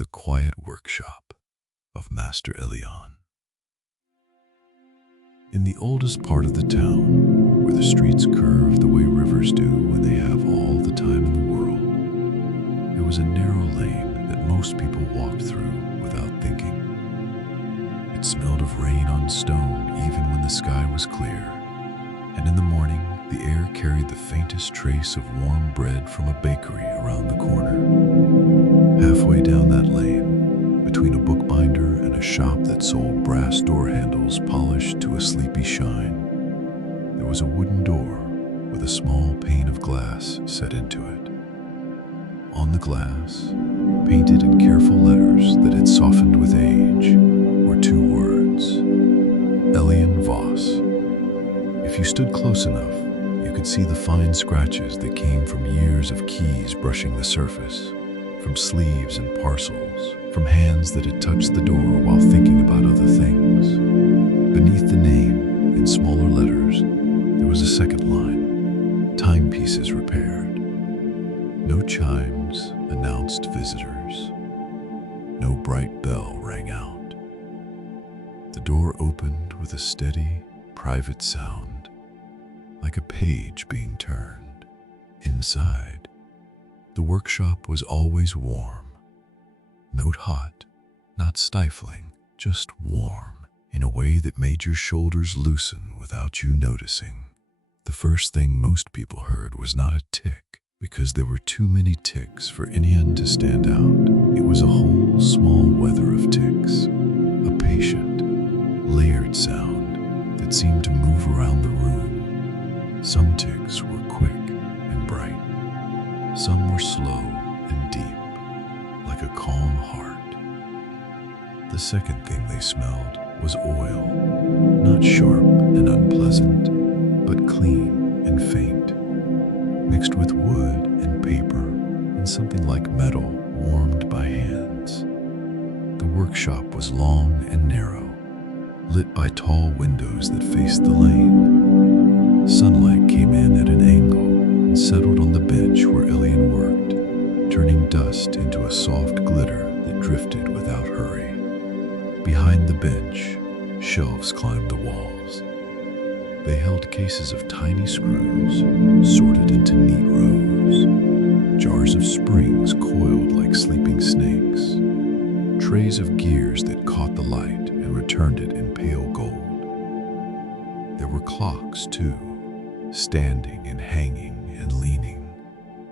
the quiet workshop of Master Elian. In the oldest part of the town, where the streets curve the way rivers do when they have all the time in the world, there was a narrow lane that most people walked through without thinking. It smelled of rain on stone even when the sky was clear, and in the morning the air carried the faintest trace of warm bread from a bakery around the corner. Halfway down that lane, between a bookbinder and a shop that sold brass door handles polished to a sleepy shine, there was a wooden door with a small pane of glass set into it. On the glass, painted in careful letters that had softened with age, were two words: Elian Voss. If you stood close enough, you could see the fine scratches that came from years of keys brushing the surface, from sleeves and parcels, from hands that had touched the door while thinking about other things. Beneath the name, in smaller letters, there was a second line: timepieces repaired. No chimes announced visitors. No bright bell rang out. The door opened with a steady, private sound, like a page being turned. Inside, the workshop was always warm. Not hot, not stifling, just warm, in a way that made your shoulders loosen without you noticing. The first thing most people heard was not a tick, because there were too many ticks for anyone to stand out. It was a whole small weather of ticks, a patient, layered sound that seemed to move around the room. Some ticks were quick and bright. Some were slow and deep, like a calm heart. The second thing they smelled was oil, not sharp and unpleasant, but clean and faint, mixed with wood and paper and something like metal warmed by hands. The workshop was long and narrow, lit by tall windows that faced the lane. Sunlight came in at an angle and settled on the bench where Elian worked, turning dust into a soft glitter that drifted without hurry. Behind the bench, shelves climbed the walls. They held cases of tiny screws, sorted into neat rows, jars of springs coiled like sleeping snakes, trays of gears that caught the light and returned it in pale gold. There were clocks, too, standing and hanging and leaning.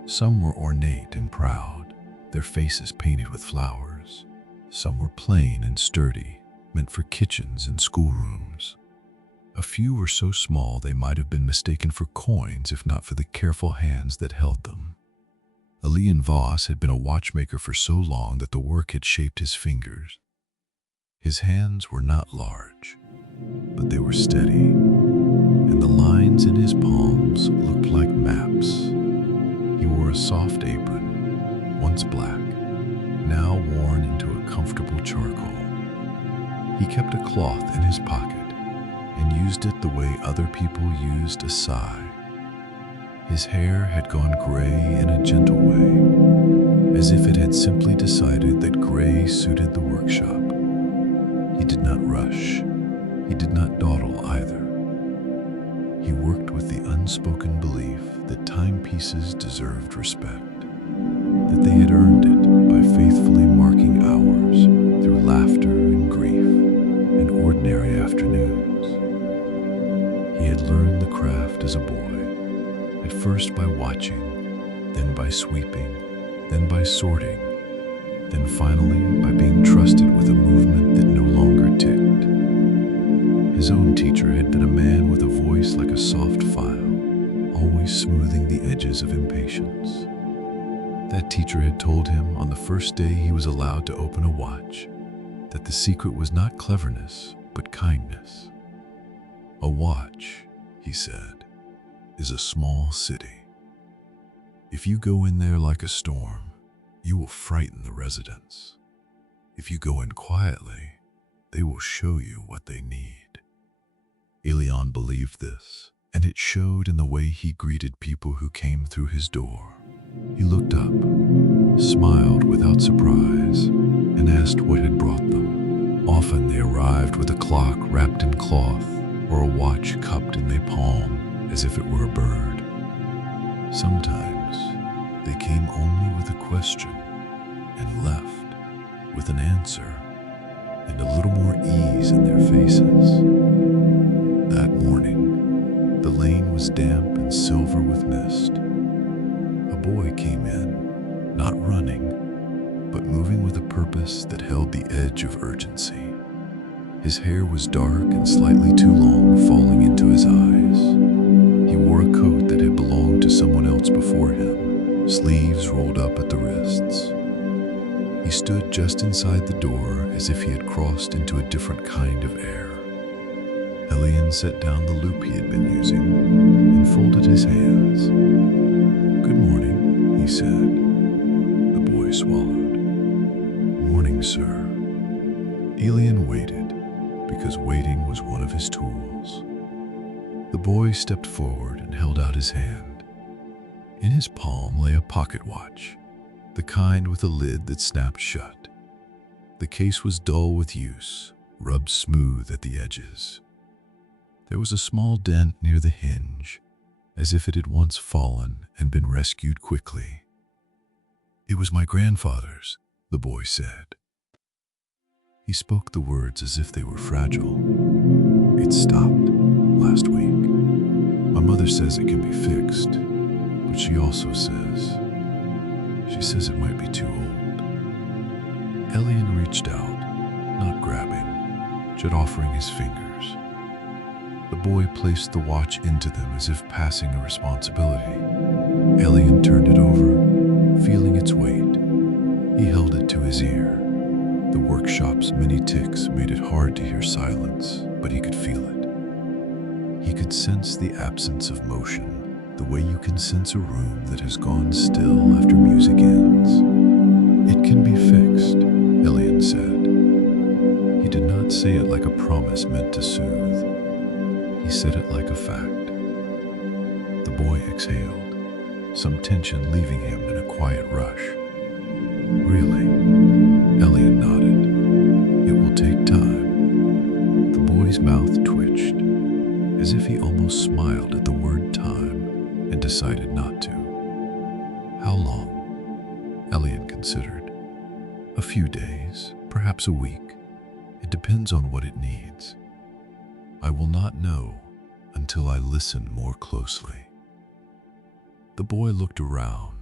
Some were ornate and proud, their faces painted with flowers. Some were plain and sturdy, meant for kitchens and schoolrooms. A few were so small they might have been mistaken for coins if not for the careful hands that held them. Elian Voss had been a watchmaker for so long that the work had shaped his fingers. His hands were not large, but they were steady, and the lines in his palms looked like maps. He wore a soft apron, once black, now worn into a comfortable charcoal. He kept a cloth in his pocket and used it the way other people used a sigh. His hair had gone gray in a gentle way, as if it had simply decided that gray suited the workshop. He did not rush. He did not dawdle either. He worked with the unspoken belief that timepieces deserved respect, that they had earned it by faithfully marking hours through laughter and grief and ordinary afternoons. He had learned the craft as a boy, at first by watching, then by sweeping, then by sorting, then finally by being trusted with a movement that no longer ticked. His own teacher had been a man with a voice like a soft file, always smoothing the edges of impatience. That teacher had told him on the first day he was allowed to open a watch that the secret was not cleverness, but kindness. A watch, he said, is a small city. If you go in there like a storm, you will frighten the residents. If you go in quietly, they will show you what they need. Elian believed this, and it showed in the way he greeted people who came through his door. He looked up, smiled without surprise, asked what had brought them. Often they arrived with a clock wrapped in cloth or a watch cupped in their palm as if it were a bird. Sometimes they came only with a question and left with an answer and a little more ease in their faces. That morning, the lane was damp and silver with mist. A boy came in, not running, but moving with a purpose that held the edge of urgency. His hair was dark and slightly too long, falling into his eyes. He wore a coat that had belonged to someone else before him, sleeves rolled up at the wrists. He stood just inside the door as if he had crossed into a different kind of air. Elian set down the loop he had been using and folded his hands. "Good morning," he said. The boy swallowed. "Morning, sir." Elian waited, because waiting was one of his tools. The boy stepped forward and held out his hand. In his palm lay a pocket watch, the kind with a lid that snapped shut. The case was dull with use, rubbed smooth at the edges. There was a small dent near the hinge, as if it had once fallen and been rescued quickly. "It was my grandfather's," the boy said. He spoke the words as if they were fragile. "It stopped last week. My mother says it can be fixed, but she also says it might be too old." Elian reached out, not grabbing, just offering his fingers. The boy placed the watch into them as if passing a responsibility. Elian turned it over, feeling its weight. He held it to his ear. The workshop's many ticks made it hard to hear silence, but he could feel it. He could sense the absence of motion, the way you can sense a room that has gone still after music ends. "It can be fixed," Elian said. He did not say it like a promise meant to soothe. He said it like a fact. The boy exhaled, some tension leaving him in a quiet rush. "Really?" Elian nodded. "It will take time." The boy's mouth twitched, as if he almost smiled at the word time and decided not to. "How long?" Elian considered. "A few days, perhaps a week. It depends on what it needs. I will not know until I listen more closely." The boy looked around,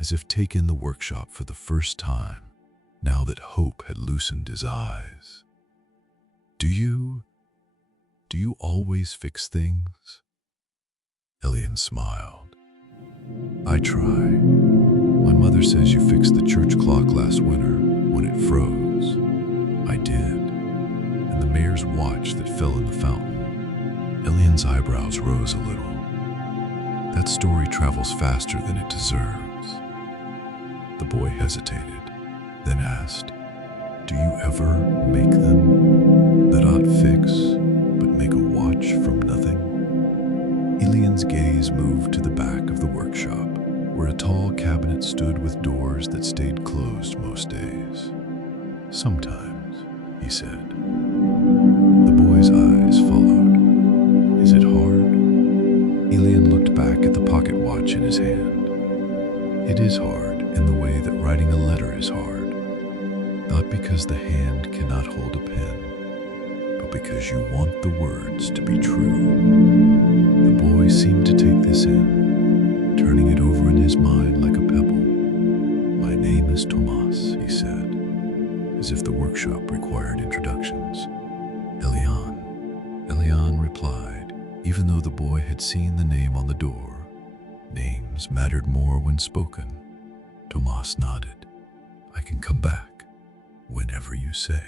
as if taking the workshop for the first time, now that hope had loosened his eyes. Do you always fix things?" Elian smiled. "I try. My mother says you fixed the church clock last winter when it froze." "I did. And the mayor's watch that fell in the fountain." Elian's eyebrows rose a little. "That story travels faster than it deserves." The boy hesitated, then asked, "Do you ever make them? Not fix, but make a watch from nothing?" Elian's gaze moved to the back of the workshop, where a tall cabinet stood with doors that stayed closed most days. "Sometimes," he said. The boy's eyes followed. "Is it hard?" Elian looked back at the pocket watch in his hand. "It is hard in the way that writing a letter is hard. Not because the hand cannot hold a pen, but because you want the words to be true." The boy seemed to take this in, turning it over in his mind like a pebble. "My name is Tomas," he said, as if the workshop required introductions. Elian replied, even though the boy had seen the name on the door. Names mattered more when spoken. Tomas nodded. "I can come back whenever you say."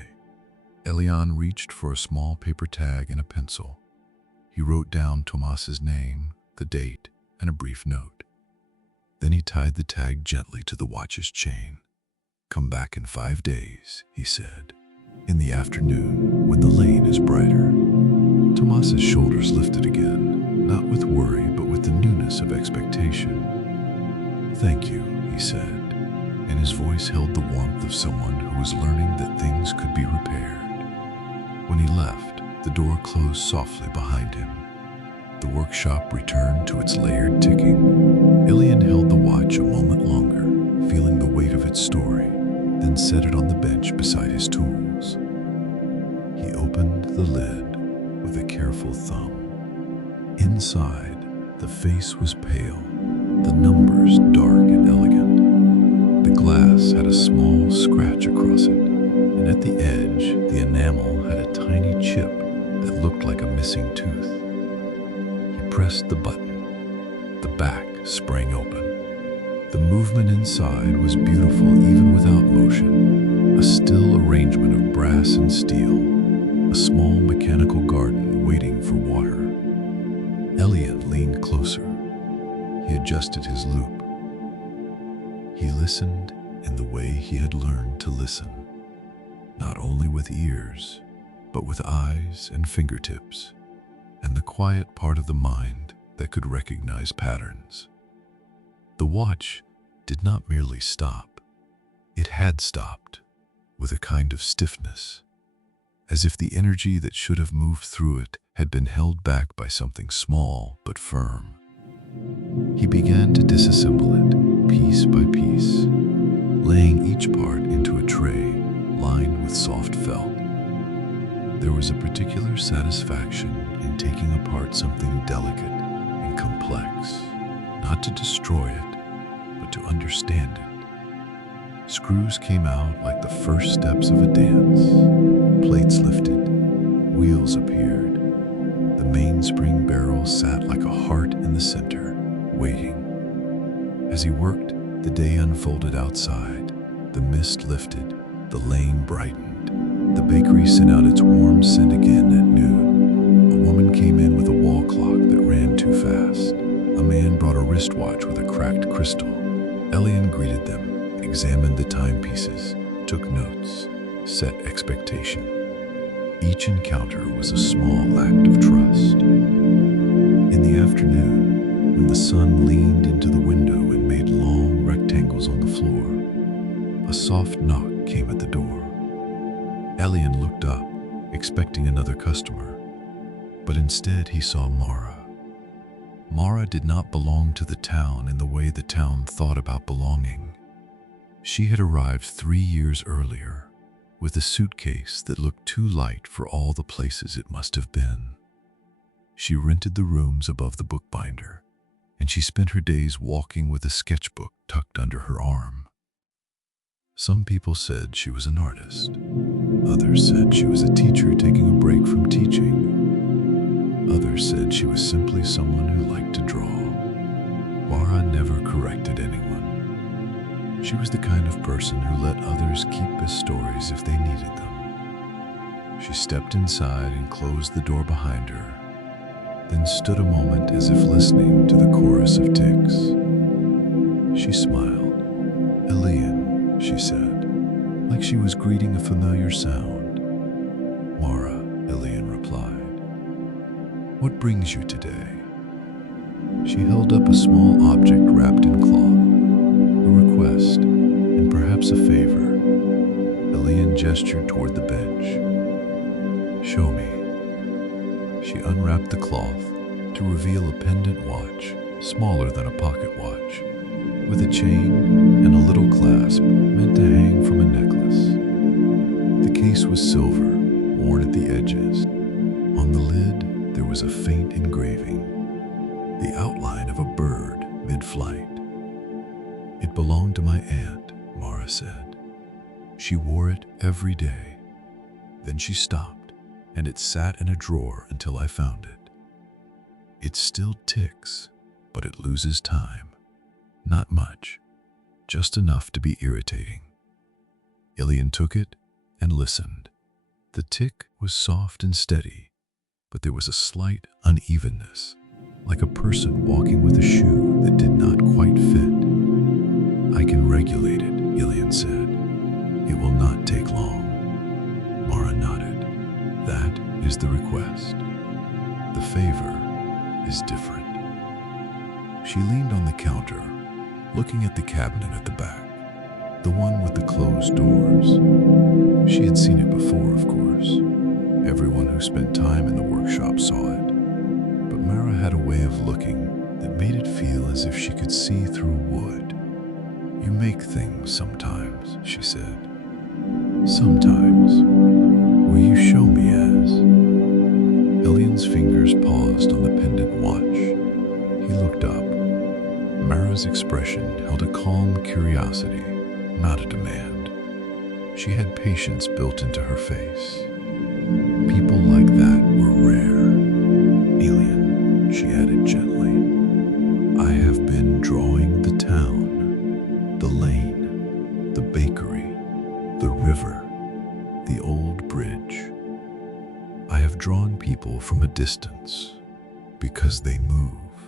Elian reached for a small paper tag and a pencil. He wrote down Tomas's name, the date, and a brief note. Then he tied the tag gently to the watch's chain. "Come back in 5 days," he said. "In the afternoon, when the lane is brighter." Tomas's shoulders lifted again, not with worry, but with the newness of expectation. "Thank you," he said. and his voice held the warmth of someone who was learning that things could be repaired. When he left, the door closed softly behind him. The workshop returned to its layered ticking. Elian held the watch a moment longer, feeling the weight of its story, then set it on the bench beside his tools. He opened the lid with a careful thumb. Inside, the face was pale, the numbers dark and elegant. The glass had a small scratch across it, and at the edge, the enamel had a tiny chip that looked like a missing tooth. He pressed the button. The back sprang open. The movement inside was beautiful even without motion, a still arrangement of brass and steel, a small mechanical garden waiting for water. Elian leaned closer. He adjusted his loop. He listened in the way he had learned to listen, not only with ears, but with eyes and fingertips, and the quiet part of the mind that could recognize patterns. The watch did not merely stop. It had stopped, with a kind of stiffness, as if the energy that should have moved through it had been held back by something small but firm. He began to disassemble it, piece by piece, laying each part into a tray lined with soft felt. There was a particular satisfaction in taking apart something delicate and complex, not to destroy it, but to understand it. Screws came out like the first steps of a dance. Plates lifted, wheels appeared. The mainspring barrel sat like a heart in the center, waiting. As he worked, the day unfolded outside. The mist lifted, the lane brightened. The bakery sent out its warm scent again at noon. A woman came in with a wall clock that ran too fast. A man brought a wristwatch with a cracked crystal. Elian greeted them, examined the timepieces, took notes, set expectation. Each encounter was a small act of trust. In the afternoon, when the sun leaned into the window and made long rectangles on the floor, a soft knock came at the door. Elian looked up, expecting another customer, but instead he saw Mara. Mara did not belong to the town in the way the town thought about belonging. She had arrived 3 years earlier, with a suitcase that looked too light for all the places it must have been. She rented the rooms above the bookbinder, and she spent her days walking with a sketchbook tucked under her arm. Some people said she was an artist. Others said she was a teacher taking a break from teaching. Others said she was simply someone who liked to draw. Mara never corrected anyone. She was the kind of person who let others keep his stories if they needed them. She stepped inside and closed the door behind her, then stood a moment as if listening to the chorus of ticks. She smiled. "Elian," she said, like she was greeting a familiar sound. "Mara," Elian replied. "What brings you today?" She held up a small object wrapped in cloth, a request, and perhaps a favor. Elian gestured toward the bench. "Show me." She unwrapped the cloth to reveal a pendant watch, smaller than a pocket watch, with a chain and a little clasp meant to hang from a necklace. The case was silver, worn at the edges. On the lid, there was a faint engraving, the outline of a bird mid-flight. "It belonged to my aunt," Mara said. "She wore it every day. Then she stopped, and it sat in a drawer until I found it. It still ticks, but it loses time. Not much, just enough to be irritating." Elian took it and listened. The tick was soft and steady, but there was a slight unevenness, like a person walking with a shoe that did not quite fit. "I can regulate it," Elian said. "It will not take long." Mara nodded. "That is the request. The favor is different." She leaned on the counter, looking at the cabinet at the back. the one with the closed doors. She had seen it before, of course. Everyone who spent time in the workshop saw it. But Mara had a way of looking that made it feel as if she could see through wood. "You make things sometimes," she said. "Sometimes. Will you show me as?" Elian's fingers paused on the pendant watch. He looked up. Mara's expression held a calm curiosity, not a demand. She had patience built into her face. People like that were rare. "Elian," she added gently, "I have been drawing the town, the lane, the bakery, the river, the old bridge. I have drawn people from a distance because they move,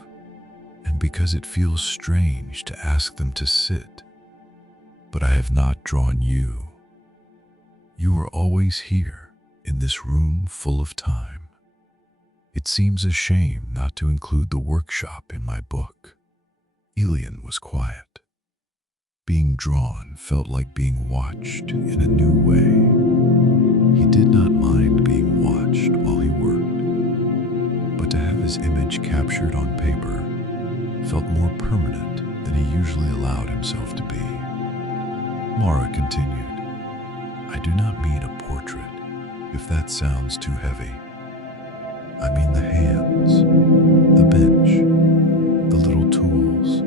and because it feels strange to ask them to sit. But I have not drawn you. You are always here in this room full of time. It seems a shame not to include the workshop in my book." Elian was quiet. Being drawn felt like being watched in a new way. He did not mind being watched while he worked, but to have his image captured on paper felt more permanent than he usually allowed himself to be. Mara continued, "I do not mean a portrait, if that sounds too heavy. I mean the hands, the bench, the little tools,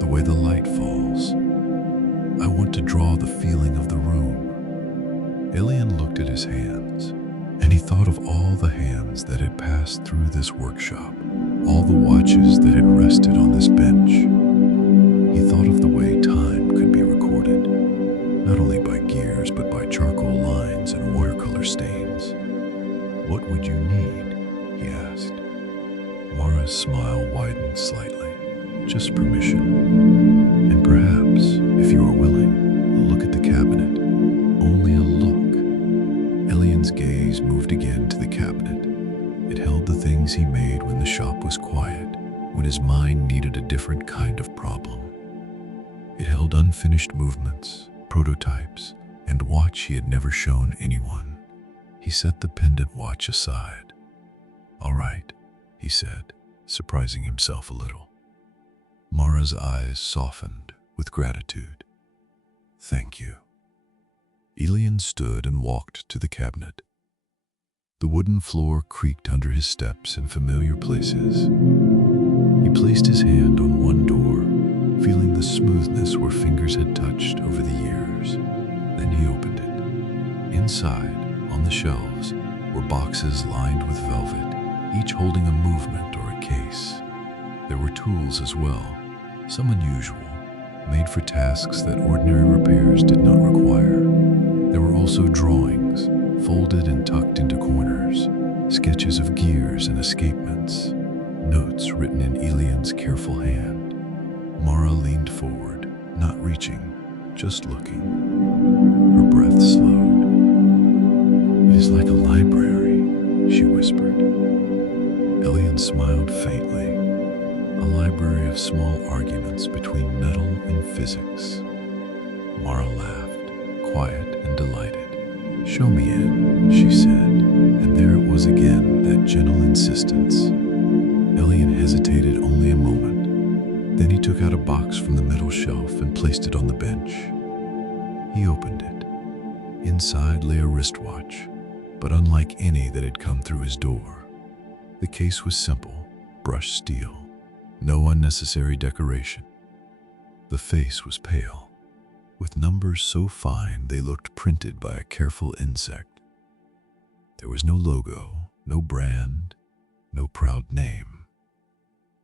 the way the light falls. I want to draw the feeling of the room." Elian looked at his hands, and he thought of all the hands that had passed through this workshop, all the watches that had rested on this bench. He thought of the way time could be recorded, not only by gears but by charcoal lines and watercolor stains. "What would you need?" he asked. Mara's smile widened slightly. "Just permission. And perhaps, if you are willing, a look at the cabinet. Only a look." Elian's gaze moved again to the cabinet. It held the things he made when the shop was quiet, when his mind needed a different kind of problem. It held unfinished movements, prototypes, and watch he had never shown anyone. He set the pendant watch aside. "All right," he said, surprising himself a little. Mara's eyes softened with gratitude. "Thank you." Elian stood and walked to the cabinet. The wooden floor creaked under his steps in familiar places. He placed his hand on one door, feeling the smoothness where fingers had touched over the years. Then he opened it. Inside, on the shelves, were boxes lined with velvet, each holding a movement or a case. There were tools as well, some unusual, made for tasks that ordinary repairs did not require. There were also drawings, folded and tucked into corners, sketches of gears and escapements, notes written in Elian's careful hand. Mara leaned forward, not reaching, just looking. Her breath slowed. "It is like a library," she whispered. Elian smiled faintly. A library of small arguments between metal and physics. Mara laughed, quiet and delighted. "Show me in," she said, and there it was again, that gentle insistence. Elian hesitated only a moment. Then he took out a box from the middle shelf and placed it on the bench. He opened it. Inside lay a wristwatch, but unlike any that had come through his door. The case was simple, brushed steel, no unnecessary decoration. The face was pale, with numbers so fine they looked printed by a careful insect. There was no logo, no brand, no proud name.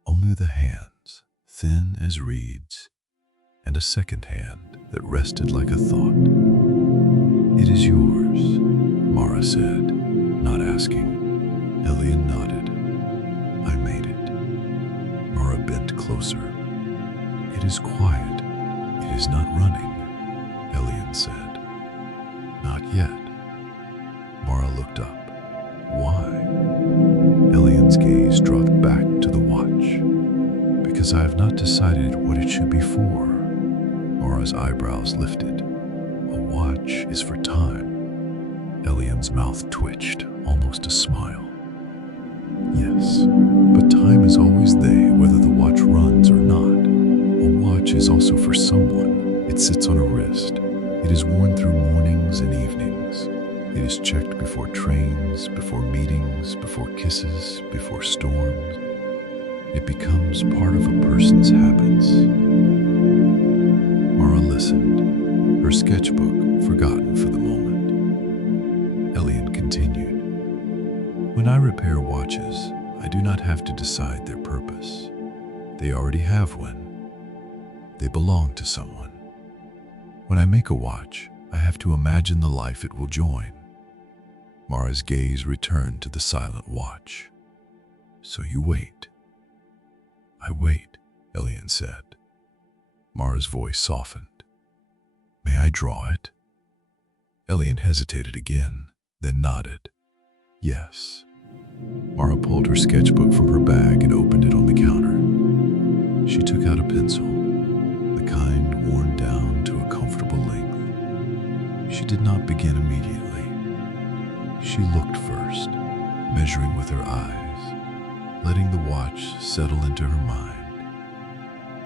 Only the hands, thin as reeds, and a second hand that rested like a thought. "It is yours," Mara said, not asking. Elian nodded. "I made it." Mara bent closer. "It is quiet. It is not running," Elian said. "Not yet." Mara looked up. "Why?" Elian's gaze dropped back to the watch. "Because I have not decided what it should be for." Mara's eyebrows lifted. A watch is for time. Elian's mouth twitched, almost a smile. Yes, but time is always there, whether the watch runs or not. A watch is also for someone. It sits on a wrist. It is worn through mornings and evenings. It is checked before trains, before meetings, before kisses, before storms. It becomes part of a person's habits. Mara listened, her sketchbook forgotten for the moment. Elian continued. When I repair watches, I do not have to decide their purpose. They already have one. They belong to someone. When I make a watch, I have to imagine the life it will join. Mara's gaze returned to the silent watch. So you wait. I wait, Elian said. Mara's voice softened. May I draw it? Elian hesitated again, then nodded. Yes. Mara pulled her sketchbook from her bag and opened it on the counter. She took out a pencil, the kind worn down to a comfortable length. She did not begin immediately. She looked first, measuring with her eyes, letting the watch settle into her mind.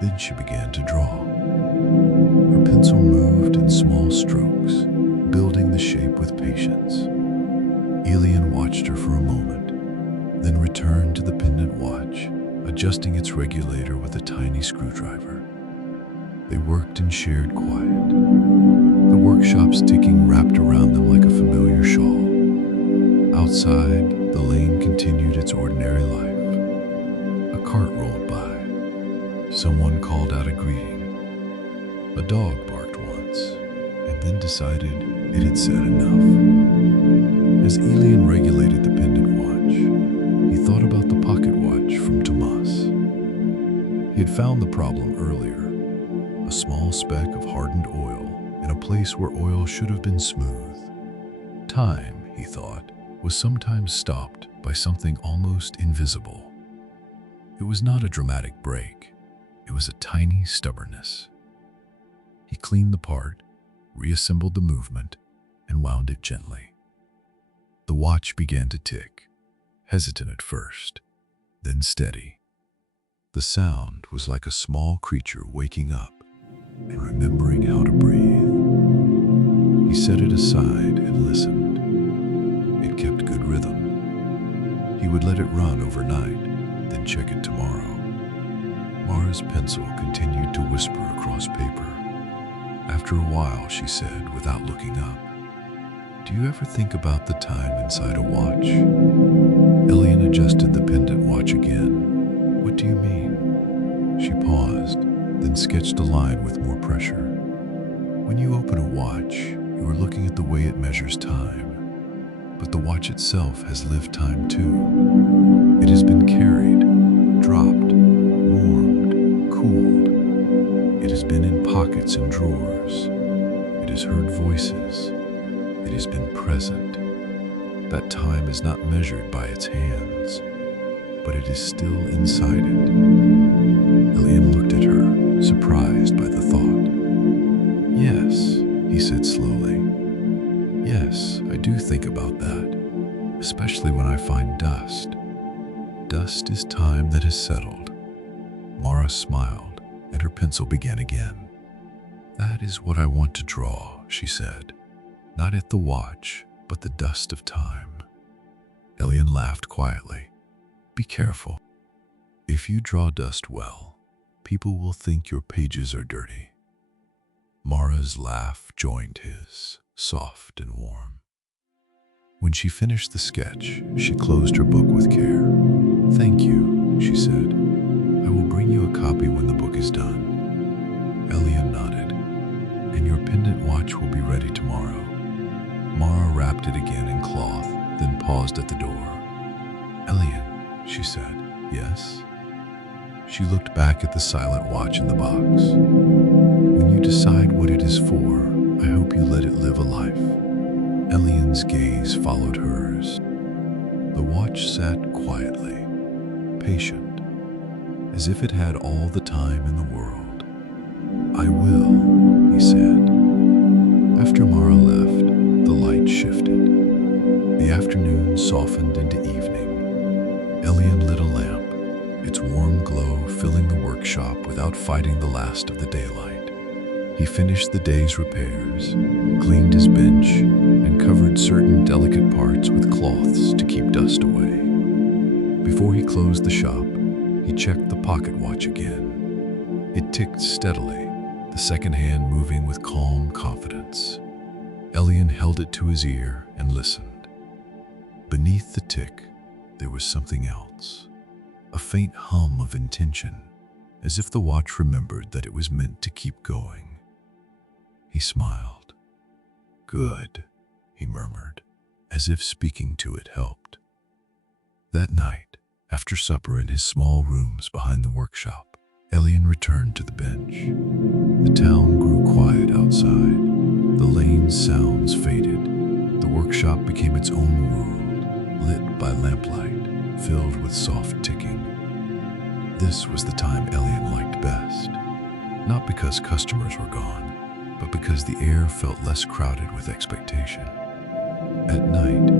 Then she began to draw. Her pencil moved in small strokes, building the shape with patience. Elian watched her for a moment, then returned to the pendant watch, adjusting its regulator with a tiny screwdriver. They worked in shared quiet, the workshop's ticking wrapped around them like a familiar shawl. Outside, the lane continued its ordinary life. A cart rolled by. Someone called out a greeting. A dog barked once, and then decided it had said enough. As Elian regulated the pendant watch, he thought about the pocket watch from Tomas. He had found the problem earlier, a small speck of hardened oil in a place where oil should have been smooth. Time, he thought, was sometimes stopped by something almost invisible. It was not a dramatic break, it was a tiny stubbornness. He cleaned the part, reassembled the movement, and wound it gently. The watch began to tick, hesitant at first, then steady. The sound was like a small creature waking up and remembering how to breathe. He set it aside and listened. It kept good rhythm. He would let it run overnight, then check it tomorrow. Mara's pencil continued to whisper across paper. After a while, she said, without looking up, "Do you ever think about the time inside a watch?" Elian adjusted the pendant watch again. "What do you mean?" She paused, then sketched a line with more pressure. "When you open a watch, you are looking at the way it measures time. But the watch itself has lived time too. It has been carried, dropped, warmed, cooled. It has been in pockets and drawers. It has heard voices. It has been present. That time is not measured by its hands, but it is still inside it." Elian looked at her, surprised by the thought. "Yes," he said slowly. "Yes, I do think about that, especially when I find dust. Dust is time that has settled." Mara smiled, and her pencil began again. "That is what I want to draw," she said. "Not at the watch, but the dust of time." Elian laughed quietly. "Be careful. If you draw dust well, people will think your pages are dirty." Mara's laugh joined his, soft and warm. When she finished the sketch, she closed her book with care. "Thank you," she said. "I will bring you a copy when the book is done." Elian nodded. "And your pendant watch will be ready tomorrow." Mara wrapped it again in cloth, then paused at the door. "Elian," she said. "Yes?" She looked back at the silent watch in the box. "When you decide what it is for, I hope you let it live a life." Elian's gaze followed hers. The watch sat quietly, patient, as if it had all the time in the world. "I will," he said. After Mara left, the light shifted. The afternoon softened into evening. Elian lit a lamp, its warm glow filling the workshop without fighting the last of the daylight. He finished the day's repairs, cleaned his bench, and covered certain delicate parts with cloths to keep dust away. Before he closed the shop, he checked the pocket watch again. It ticked steadily, the second hand moving with calm confidence. Elian held it to his ear and listened. Beneath the tick, there was something else, a faint hum of intention, as if the watch remembered that it was meant to keep going. He smiled. "Good," he murmured, as if speaking to it helped. That night, after supper in his small rooms behind the workshop, Elian returned to the bench. The town grew quiet outside. The lane's sounds faded. The workshop became its own world, lit by lamplight, filled with soft ticking. This was the time Elian liked best, not because customers were gone, but because the air felt less crowded with expectation. At night,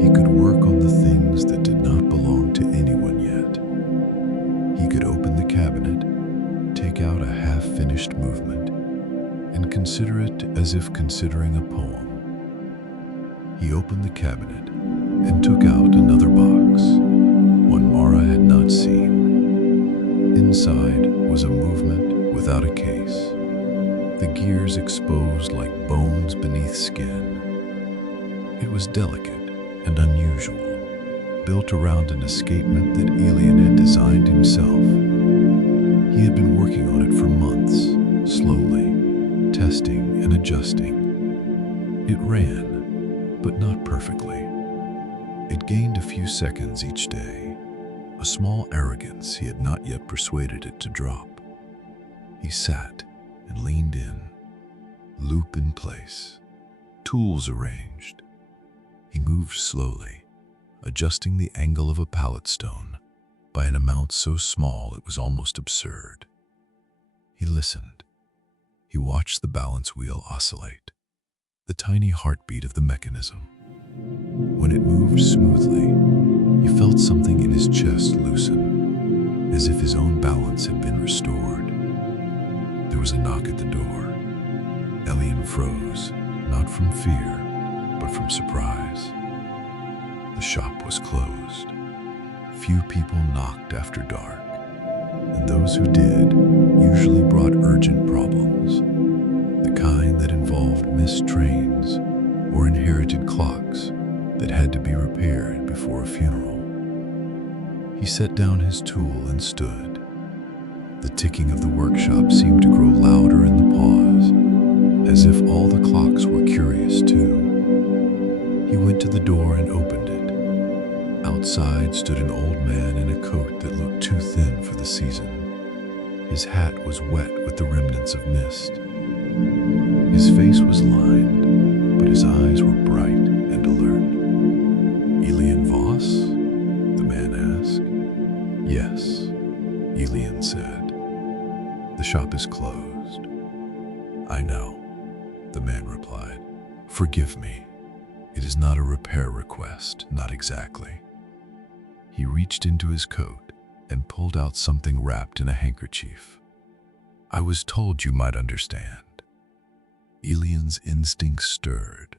he could work on the things that did not belong to anyone yet. He could open the cabinet, take out a half-finished movement, and consider it as if considering a poem. He opened the cabinet and took out another box, one Mara had not seen. Inside was a movement without a case, the gears exposed like bones beneath skin. It was delicate and unusual, built around an escapement that Elian had designed himself. He had been working on it for months, slowly, testing and adjusting. It ran, but not perfectly. It gained a few seconds each day, a small arrogance he had not yet persuaded it to drop. He sat and leaned in, loop in place, tools arranged. He moved slowly, adjusting the angle of a pallet stone by an amount so small it was almost absurd. He listened. He watched the balance wheel oscillate, the tiny heartbeat of the mechanism. When it moved smoothly, he felt something in his chest loosen, as if his own balance had been restored. There was a knock at the door. Elian froze, not from fear, but from surprise. The shop was closed. Few people knocked after dark, and those who did usually brought urgent problems, the kind that involved missed trains or inherited clocks that had to be repaired before a funeral. He set down his tool and stood. The ticking of the workshop seemed to grow louder in the pause, as if all the clocks were curious too. He went to the door and opened it. Outside stood an old man in a coat that looked too thin for the season. His hat was wet with the remnants of mist. His face was lined, but his eyes were bright and alert. "Elian Voss?" the man asked. "Yes," Elian said. "The shop is closed." "I know," the man replied. "Forgive me. It is not a repair request, not exactly." He reached into his coat and pulled out something wrapped in a handkerchief. "I was told you might understand." Elian's instincts stirred,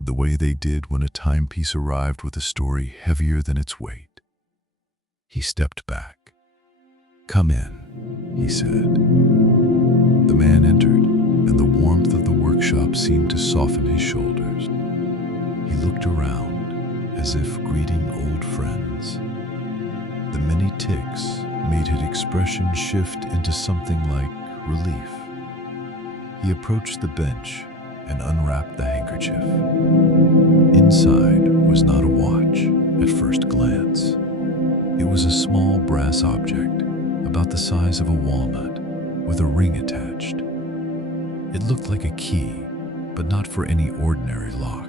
the way they did when a timepiece arrived with a story heavier than its weight. He stepped back. "Come in," he said. The man entered, and the warmth of the workshop seemed to soften his shoulders. He looked around, as if greeting old friends. The many ticks made his expression shift into something like relief. He approached the bench and unwrapped the handkerchief. Inside was not a watch at first glance. It was a small brass object, about the size of a walnut, with a ring attached. It looked like a key, but not for any ordinary lock.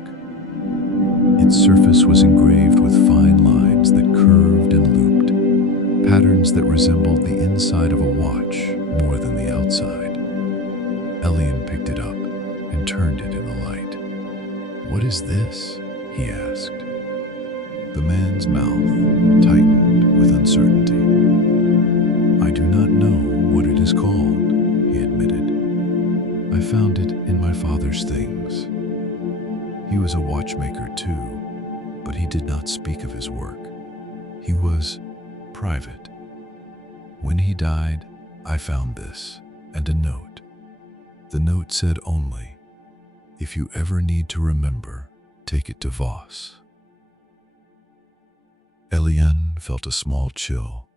Its surface was engraved with fine lines that curved and looped, patterns that resembled the inside of a watch more than the outside. Elian picked it up and turned it in the light. "What is this?" he asked. The man's mouth tightened with uncertainty. "I do not know what it is called," he admitted. "I found it in my father's things." He was a watchmaker too, but he did not speak of his work. He was private. "When he died, I found this and a note. The note said only, 'If you ever need to remember, take it to Voss.'" Elian felt a small chill,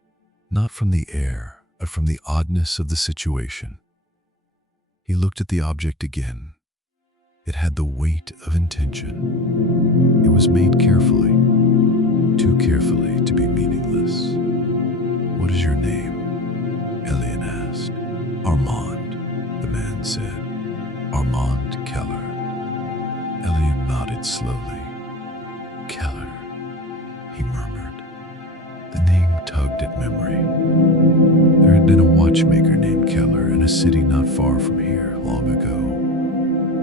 not from the air, but from the oddness of the situation. He looked at the object again. It had the weight of intention. It was made carefully, too carefully to be meaningless. "What is your name?" Elian asked. "Armand," the man said. "Armand Keller." Elian nodded slowly. "Keller," he murmured. The name tugged at memory. There had been a watchmaker named Keller in a city not far from here long ago.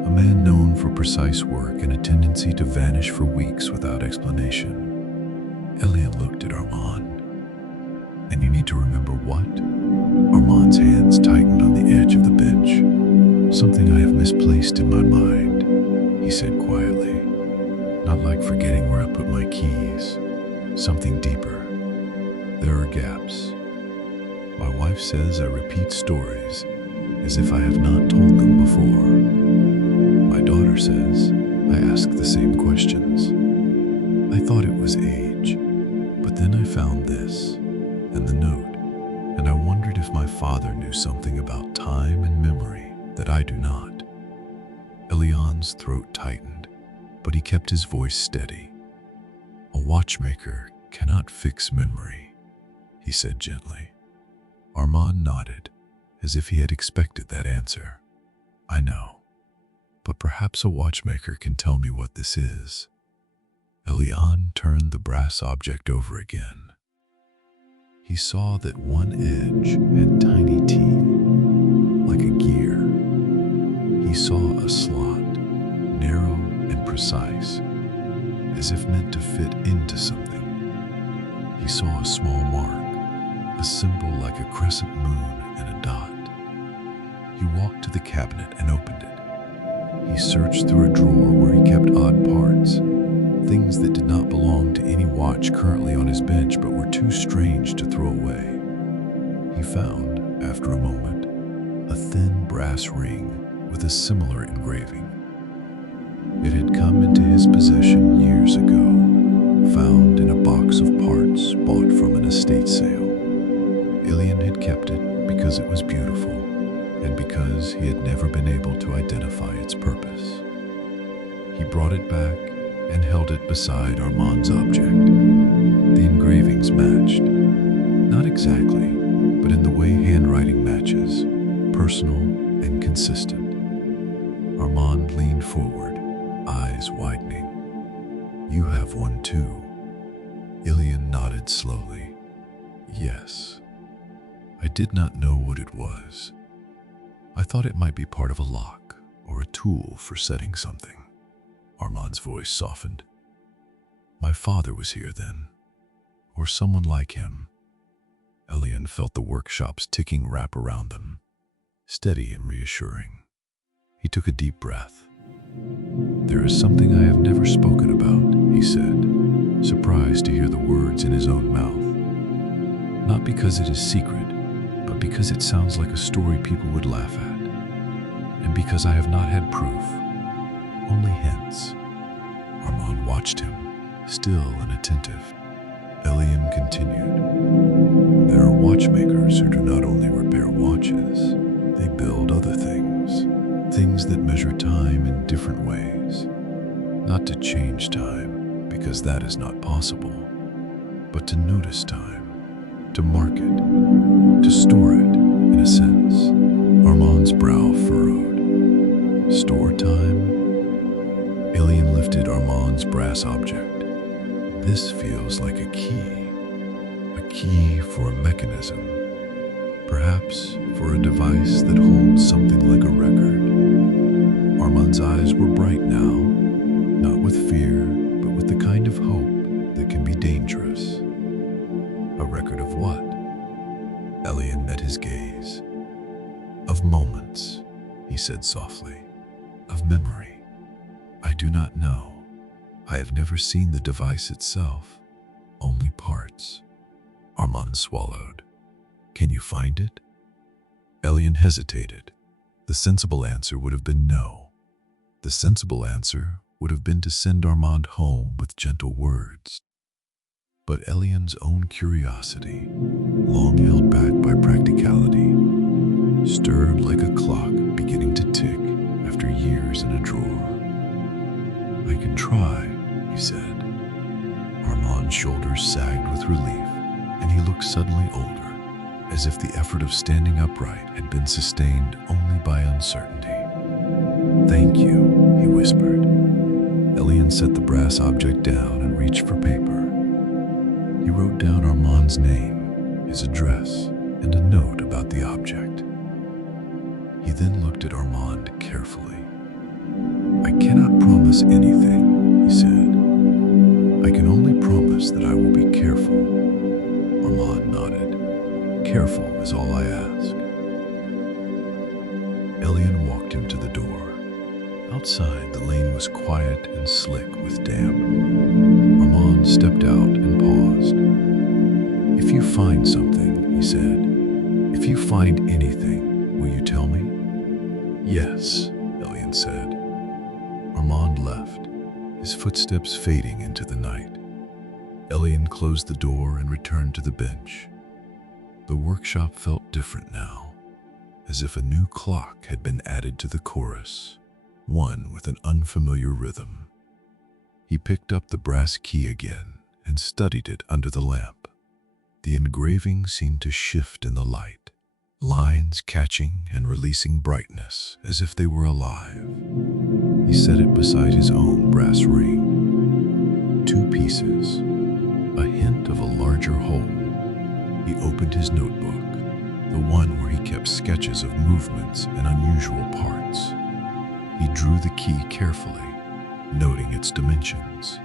A man known for precise work and a tendency to vanish for weeks without explanation. Elian looked at Armand. "And you need to remember what?" Armand's hands tightened on the edge of the bench. "Something I have misplaced in my mind," he said quietly. "Not like forgetting where I put my keys. Something deeper. There are gaps. My wife says I repeat stories as if I have not told them before. My daughter says I ask the same questions. I thought it was age, but then I found this and the note, and I wondered if my father knew something about time and memory that I do not." Elian's throat tightened, but he kept his voice steady. "A watchmaker cannot fix memory," he said gently. Armand nodded, as if he had expected that answer. "I know, but perhaps a watchmaker can tell me what this is." Elian turned the brass object over again. He saw that one edge had tiny teeth, like a gear. He saw a slot, narrow and precise, as if meant to fit into something. He saw a small mark, a symbol like a crescent moon and a dot. He walked to the cabinet and opened it. He searched through a drawer where he kept odd parts, things that did not belong to any watch currently on his bench but were too strange to throw away. He found, after a moment, a thin brass ring with a similar engraving. It had come into his possession years ago, found in a box of parts bought from an estate sale. Elian had kept it because it was beautiful and because he had never been able to identify its purpose. He brought it back and held it beside Armand's object. The engravings matched, not exactly, but in the way handwriting matches, personal and consistent. Armand leaned forward, eyes widening. "You have one too." Elian nodded slowly. "Yes." "I did not know what it was. I thought it might be part of a lock or a tool for setting something." Armand's voice softened. "My father was here then, or someone like him." Elian felt the workshops ticking wrap around them, steady and reassuring. He took a deep breath. "There is something I have never spoken about," he said, surprised to hear the words in his own mouth. "Not because it is secret, but because it sounds like a story people would laugh at, and because I have not had proof, only hints." Armand watched him, still and attentive. Elian continued. "There are watchmakers who do not only repair watches, they build other things, things that measure time in different ways. Not to change time, because that is not possible, but to notice time, to mark it, to store it, in a sense." Armand's brow furrowed. "Store time?" Elian lifted Armand's brass object. "This feels like a key for a mechanism. Perhaps for a device that holds something like a record. Armand's eyes were bright now, not with fear, but with the kind of hope that can be dangerous. A record of what? Elian met his gaze. Of moments, he said softly. Of memory. I do not know. I have never seen the device itself, only parts. Armand swallowed. Can you find it? Elian hesitated. The sensible answer would have been no. The sensible answer would have been to send Armand home with gentle words. But Elian's own curiosity, long held back by practicality, stirred like a clock beginning to tick after years in a drawer. I can try, he said. Armand's shoulders sagged with relief, and he looked suddenly older, as if the effort of standing upright had been sustained only by uncertainty. Thank you, he whispered. Elian set the brass object down and reached for paper. He wrote down Armand's name, his address, and a note about the object. He then looked at Armand carefully. I cannot promise anything, he said. I can only promise that I will be careful. Armand nodded. Careful is all I ask. Elian walked him to the door. Outside, the lane was quiet and slick with damp. Armand stepped out and paused. If you find something, he said, if you find anything, will you tell me? Yes, Elian said. Armand left, his footsteps fading into the night. Elian closed the door and returned to the bench. The workshop felt different now, as if a new clock had been added to the chorus, one with an unfamiliar rhythm. He picked up the brass key again and studied it under the lamp. The engraving seemed to shift in the light, lines catching and releasing brightness as if they were alive. He set it beside his own brass ring. 2 pieces, a hint of a larger whole. He opened his notebook, the one where he kept sketches of movements and unusual parts. He drew the key carefully, noting its dimensions.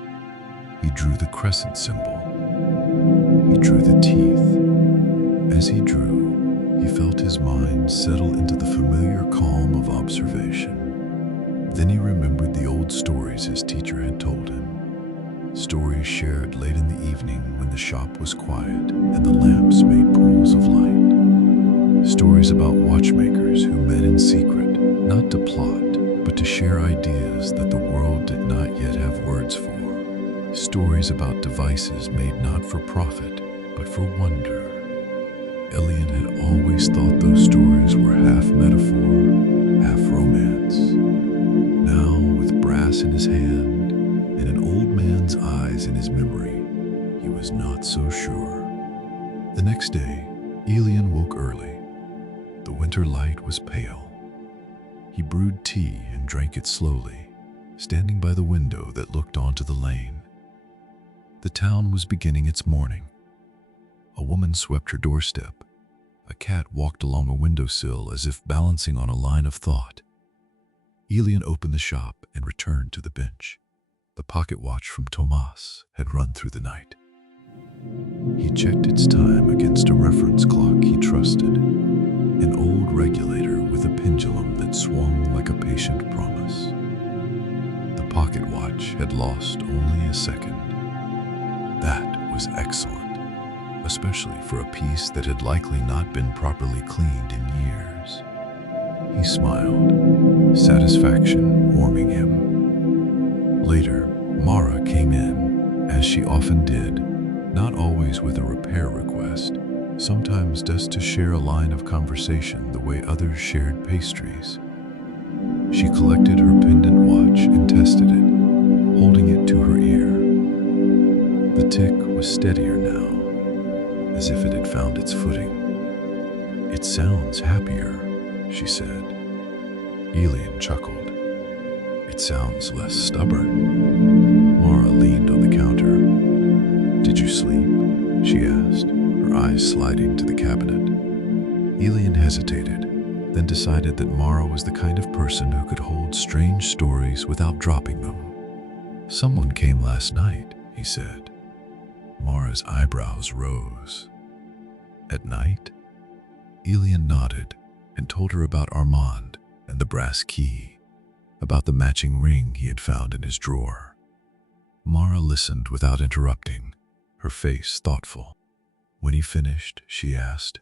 He drew the crescent symbol. He drew the teeth. As he drew, he felt his mind settle into the familiar calm of observation. Then he remembered the old stories his teacher had told him. Stories shared late in the evening when the shop was quiet and the lamps made pools of light. Stories about watchmakers who met in secret, not to plot, but to share ideas that the world did not yet have words for. Stories about devices made not for profit, but for wonder. Elian had always thought those stories were half metaphor, half romance. Now, with brass in his hand and an old man's eyes in his memory, he was not so sure. The next day, Elian woke early. The winter light was pale. He brewed tea and drank it slowly, standing by the window that looked onto the lane. The town was beginning its morning. A woman swept her doorstep. A cat walked along a windowsill as if balancing on a line of thought. Elian opened the shop and returned to the bench. The pocket watch from Tomas had run through the night. He checked its time against a reference clock he trusted, an old regulator with a pendulum that swung like a patient promise. The pocket watch had lost only a second. That was excellent, especially for a piece that had likely not been properly cleaned in years. He smiled, satisfaction warming him. Later, Mara came in, as she often did, not always with a repair request, sometimes just to share a line of conversation the way others shared pastries. She collected her pendant watch and tested it, holding it to her ear. The tick was steadier now, as if it had found its footing. It sounds happier, she said. Elian chuckled. It sounds less stubborn. Mara leaned on the counter. Did you sleep? She asked, her eyes sliding to the cabinet. Elian hesitated, then decided that Mara was the kind of person who could hold strange stories without dropping them. "Someone came last night," he said. Mara's eyebrows rose. "At night?" Elian nodded and told her about Armand and the brass key, about the matching ring he had found in his drawer. Mara listened without interrupting, her face thoughtful. When he finished, she asked,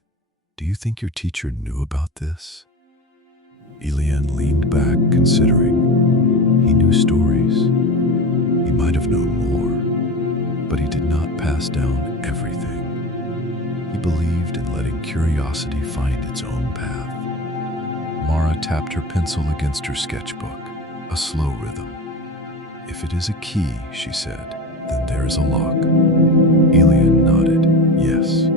"Do you think your teacher knew about this?" Elian leaned back, considering. He knew stories. He might have known more, but he did not pass down everything. He believed in letting curiosity find its own path. Mara tapped her pencil against her sketchbook, a slow rhythm. "If it is a key," she said, "then there is a lock." Elian nodded, yes.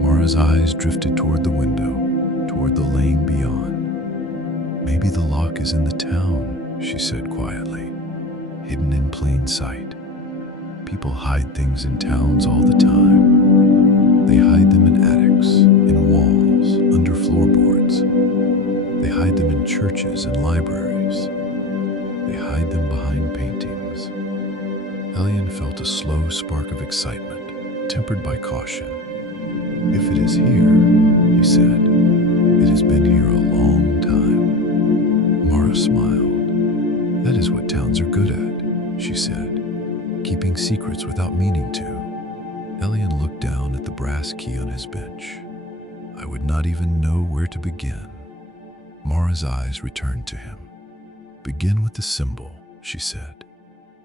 Mara's eyes drifted toward the window, toward the lane beyond. "Maybe the lock is in the town," she said quietly, "hidden in plain sight. People hide things in towns all the time. They hide them in attics, in walls, under floorboards. They hide them in churches and libraries. They hide them behind paintings." Elian felt a slow spark of excitement, tempered by caution. "If it is here," he said, "it has been here a long time." Mara smiled. "That is what towns are good at," she said, "keeping secrets without meaning to." Elian looked down at the brass key on his bench. "I would not even know where to begin." Mara's eyes returned to him. "Begin with the symbol," she said,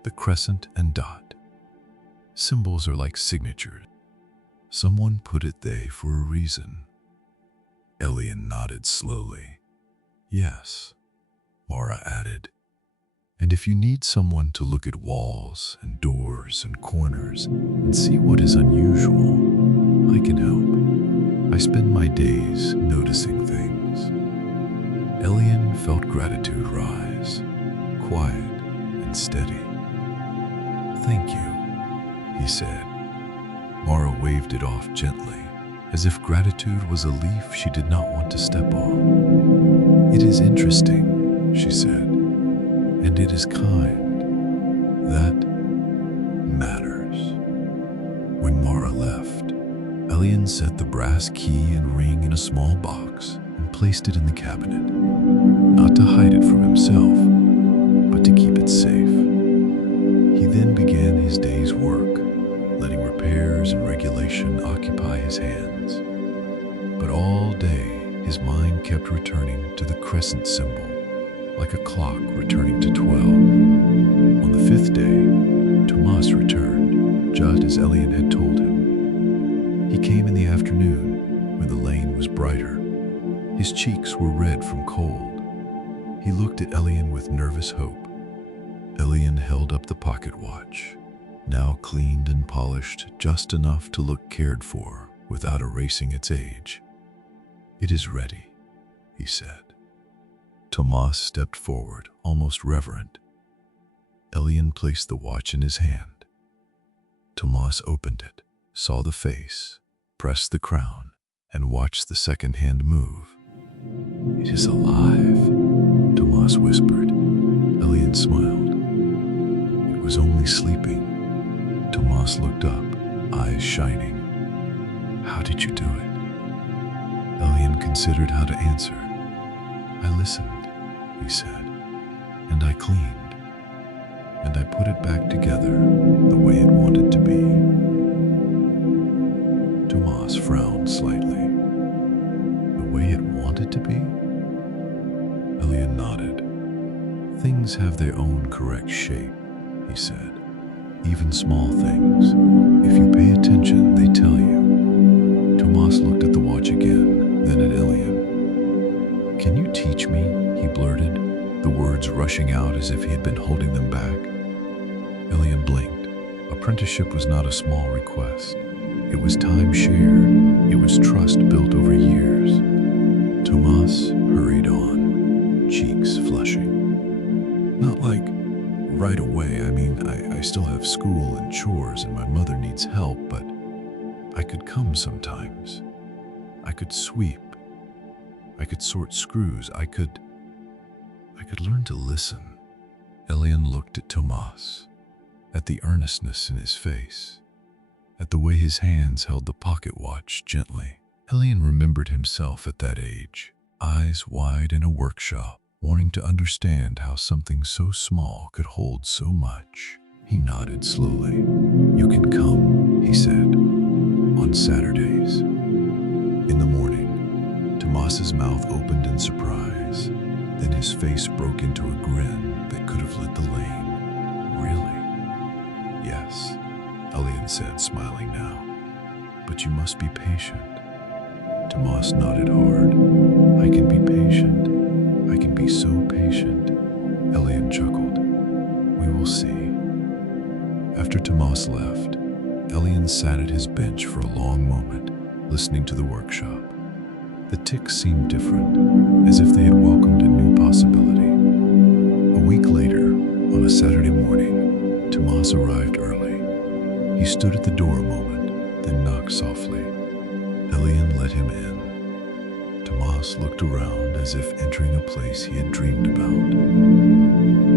"the crescent and dot. Symbols are like signatures. Someone put it there for a reason." Elian nodded slowly. "Yes," Mara added. "And if you need someone to look at walls and doors and corners and see what is unusual, I can help. I spend my days noticing things." Elian felt gratitude rise, quiet and steady. "Thank you," he said. Mara waved it off gently, as if gratitude was a leaf she did not want to step on. "It is interesting," she said, "and it is kind. That matters." When Mara left, Elian set the brass key and ring in a small box and placed it in the cabinet, not to hide it from himself, but to keep it safe. He then began his day's work, letting repairs and regulation occupy his hands. But all day, his mind kept returning to the crescent symbol, like a clock returning to 12. On the 5th day, Tomas returned, just as Elian had told him. He came in the afternoon, when the lane was brighter. His cheeks were red from cold. He looked at Elian with nervous hope. Elian held up the pocket watch, now cleaned and polished just enough to look cared for without erasing its age. "It is ready," he said. Tomas stepped forward, almost reverent. Elian placed the watch in his hand. Tomas opened it, saw the face, pressed the crown, and watched the second hand move. "It is alive," Tomas whispered. Elian smiled. "It was only sleeping." Tomas looked up, eyes shining. "How did you do it?" Elian considered how to answer. "I listened," he said, "and I cleaned, and I put it back together the way it wanted to be." Tomas frowned slightly. "The way it wanted to be?" Elian nodded. "Things have their own correct shape," he said. "Even small things. If you pay attention, they tell you." Tomas looked at the watch again, then at Elian. "Can you teach me?" he blurted, the words rushing out as if he had been holding them back. Elian blinked. Apprenticeship was not a small request. It was time shared. It was trust built over years. Tomas hurried on, cheeks flushing. "Not like right away. I mean, I still have school and chores and my mother needs help, but I could come sometimes. I could sweep I could sort screws. I could learn to listen. Elian looked at Tomas, at the earnestness in his face, at the way his hands held the pocket watch gently. Elian remembered himself at that age, eyes wide in a workshop, wanting to understand how something so small could hold so much. He nodded slowly. "You can come," he said, "on Saturdays." In the morning, Tomas's mouth opened in surprise. Then his face broke into a grin that could have lit the lane. "Really?" "Yes," Elian said, smiling now. "But you must be patient." Tomas nodded hard. "I can be patient. I can be so patient." Elian chuckled. "We will see." After Tomas left, Elian sat at his bench for a long moment, listening to the workshop. The ticks seemed different, as if they had welcomed a new possibility. A week later, on a Saturday morning, Tomas arrived early. He stood at the door a moment, then knocked softly. Elian let him in. Tomas looked around as if entering a place he had dreamed about.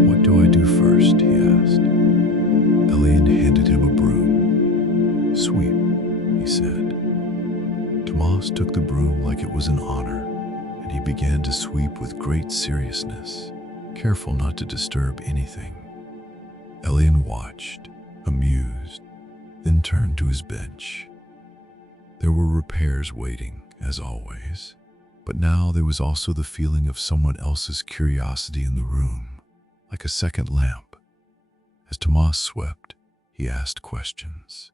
"What do I do first?" he asked. Elian handed him a broom. "Sweep," he said. Tomas took the broom like it was an honor, and he began to sweep with great seriousness, careful not to disturb anything. Elian watched, amused, then turned to his bench. There were repairs waiting, as always, but now there was also the feeling of someone else's curiosity in the room, like a second lamp. As Tomas swept, he asked questions.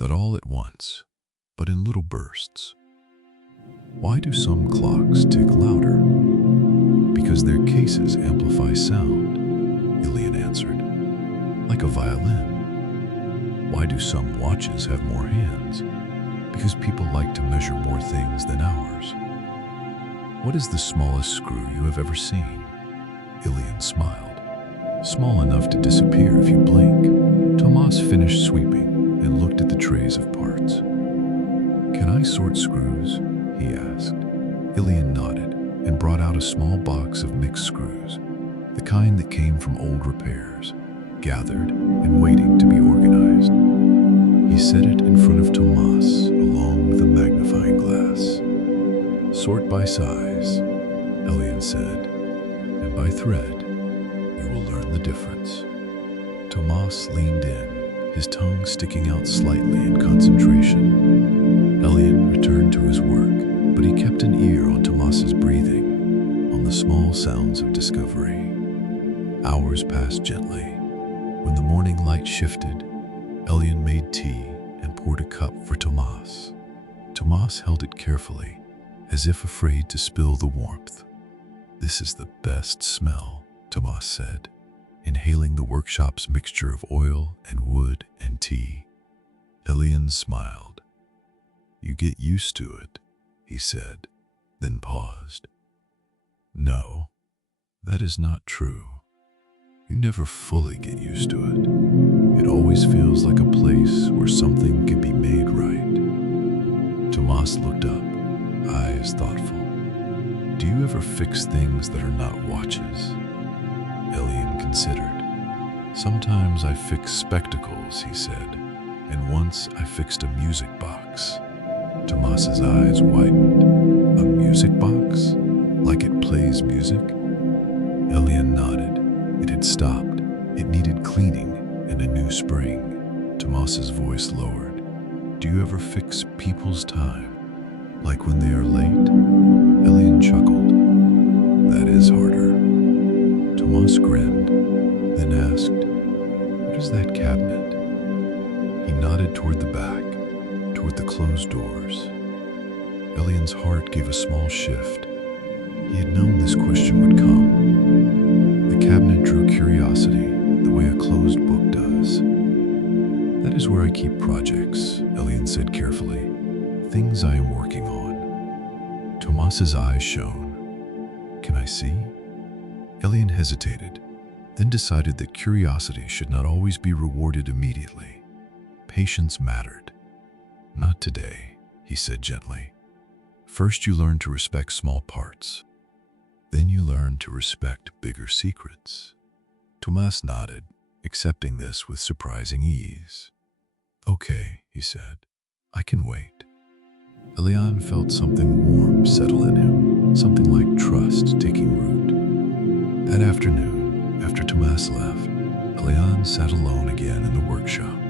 Not all at once, but in little bursts. "Why do some clocks tick louder?" "Because their cases amplify sound," Elian answered, "like a violin." "Why do some watches have more hands?" "Because people like to measure more things than ours." "What is the smallest screw you have ever seen?" Elian smiled. "Small enough to disappear if you blink." Tomas finished sweeping and looked at the trays of parts. "Can I sort screws?" he asked. Elian nodded and brought out a small box of mixed screws, the kind that came from old repairs, gathered and waiting to be organized. He set it in front of Tomas along with a magnifying glass. "Sort by size," Elian said, "and by thread. You will learn the difference." Tomas leaned in, his tongue sticking out slightly in concentration. Elian returned to his work, but he kept an ear on Tomas's breathing, on the small sounds of discovery. Hours passed gently. When the morning light shifted, Elian made tea and poured a cup for Tomas. Tomas held it carefully, as if afraid to spill the warmth. "This is the best smell," Tomas said, inhaling the workshop's mixture of oil and wood and tea. Elian smiled. "You get used to it," he said, then paused. "No, that is not true. You never fully get used to it. It always feels like a place where something can be made right." Tomas looked up, eyes thoughtful. "Do you ever fix things that are not watches?" Elian considered. "Sometimes I fix spectacles," he said, "and once I fixed a music box." Tomas's eyes widened. "A music box? Like it plays music?" Elian nodded. It had stopped. It needed cleaning and a new spring. Tomas's voice lowered. "Do you ever fix people's time? Like when they are late?" Elian chuckled. "That is harder." Tomas grinned, then asked, "What is that cabinet?" He nodded toward the back, toward the closed doors. Elian's heart gave a small shift. He had known this question would come. The cabinet drew curiosity, the way a closed book does. "That is where I keep projects," Elian said carefully. "Things I am working on." Tomas's eyes shone. "Can I see?" Elian hesitated, then decided that curiosity should not always be rewarded immediately. Patience mattered. "Not today," he said gently. First, you learn to respect small parts. Then you learn to respect bigger secrets. Tomas nodded, accepting this with surprising ease. Okay, he said, I can wait. Elian felt something warm settle in him, something like trust taking root. That afternoon, after Tomas left, Elian sat alone again in the workshop.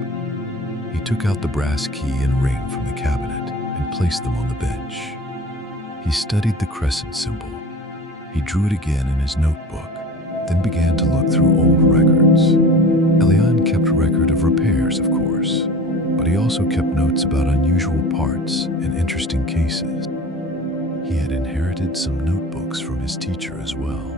He took out the brass key and ring from the cabinet and placed them on the bench. He studied the crescent symbol. He drew it again in his notebook, then began to look through old records. Elian kept record of repairs, of course, but he also kept notes about unusual parts and interesting cases. He had inherited some notebooks from his teacher as well,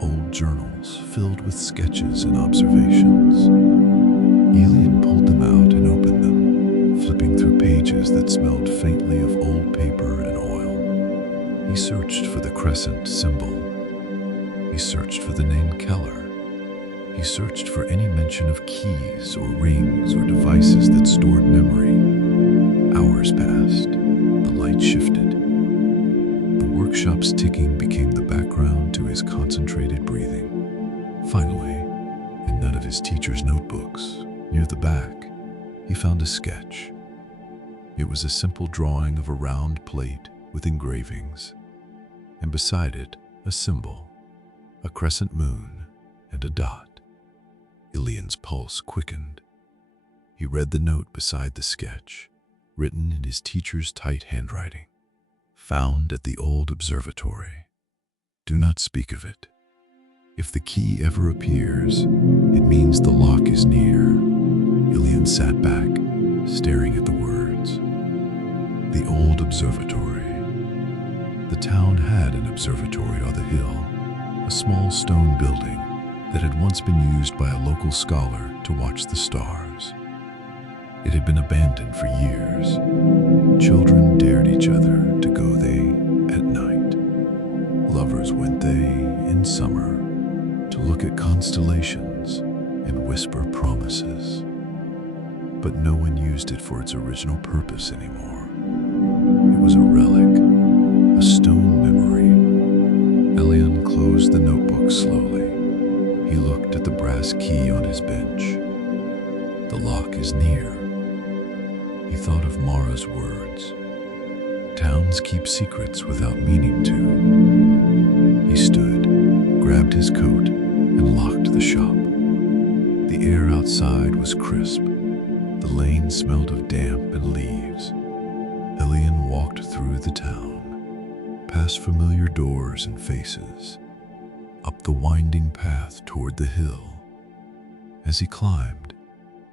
old journals filled with sketches and observations. Elian pulled them out and opened them, flipping through pages that smelled faintly of old paper and oil. He searched for the crescent symbol. He searched for the name Keller. He searched for any mention of keys or rings or devices that stored memory. Hours passed. The light shifted. The workshop's ticking became the background to his concentrated breathing. Finally, in none of his teacher's notebooks, near the back, he found a sketch. It was a simple drawing of a round plate with engravings, and beside it, a symbol, a crescent moon and a dot. Elian's pulse quickened. He read the note beside the sketch, written in his teacher's tight handwriting. Found at the old observatory. Do not speak of it. If the key ever appears, it means the lock is near. Elian sat back, staring at the words. The old observatory. The town had an observatory on the hill, a small stone building that had once been used by a local scholar to watch the stars. It had been abandoned for years. Children dared each other to go they at night. Lovers went they in summer to look at constellations and whisper promises. But no one used it for its original purpose anymore. It was a relic, a stone memory. Elian closed the notebook slowly. He looked at the brass key on his bench. The lock is near. He thought of Mara's words. Towns keep secrets without meaning to. He stood, grabbed his coat, and locked the shop. The air outside was crisp. The lane smelled of damp and leaves. Elian walked through the town, past familiar doors and faces, up the winding path toward the hill. As he climbed,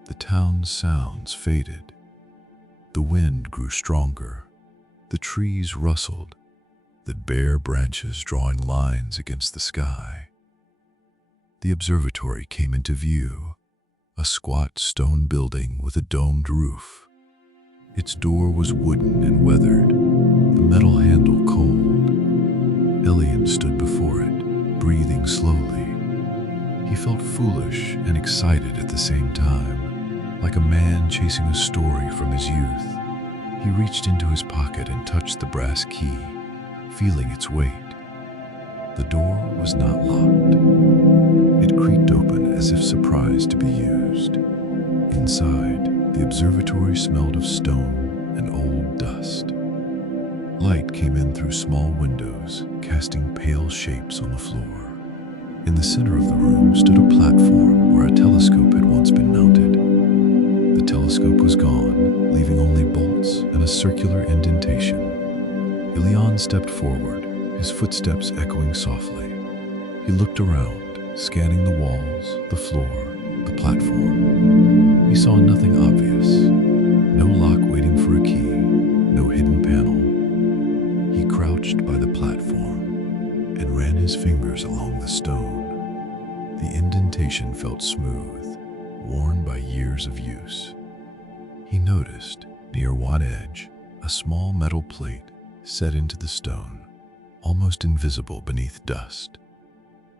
the town's sounds faded. The wind grew stronger. The trees rustled, the bare branches drawing lines against the sky. The observatory came into view, a squat stone building with a domed roof. Its door was wooden and weathered, the metal handle cold. Elian stood before it, breathing slowly. He felt foolish and excited at the same time, like a man chasing a story from his youth. He reached into his pocket and touched the brass key, feeling its weight. The door was not locked. It creaked open as if surprised to be used. Inside, the observatory smelled of stone and old dust. Light came in through small windows, casting pale shapes on the floor. In the center of the room stood a platform where a telescope had once been mounted. The telescope was gone, leaving only bolts and a circular indentation. Elian stepped forward, his footsteps echoing softly. He looked around, scanning the walls, the floor, the platform. He saw nothing obvious. No lock waiting for a key, no hidden panel. He crouched by the platform and ran his fingers along the stone. The indentation felt smooth, worn by years of use. He noticed, near one edge, a small metal plate set into the stone, almost invisible beneath dust.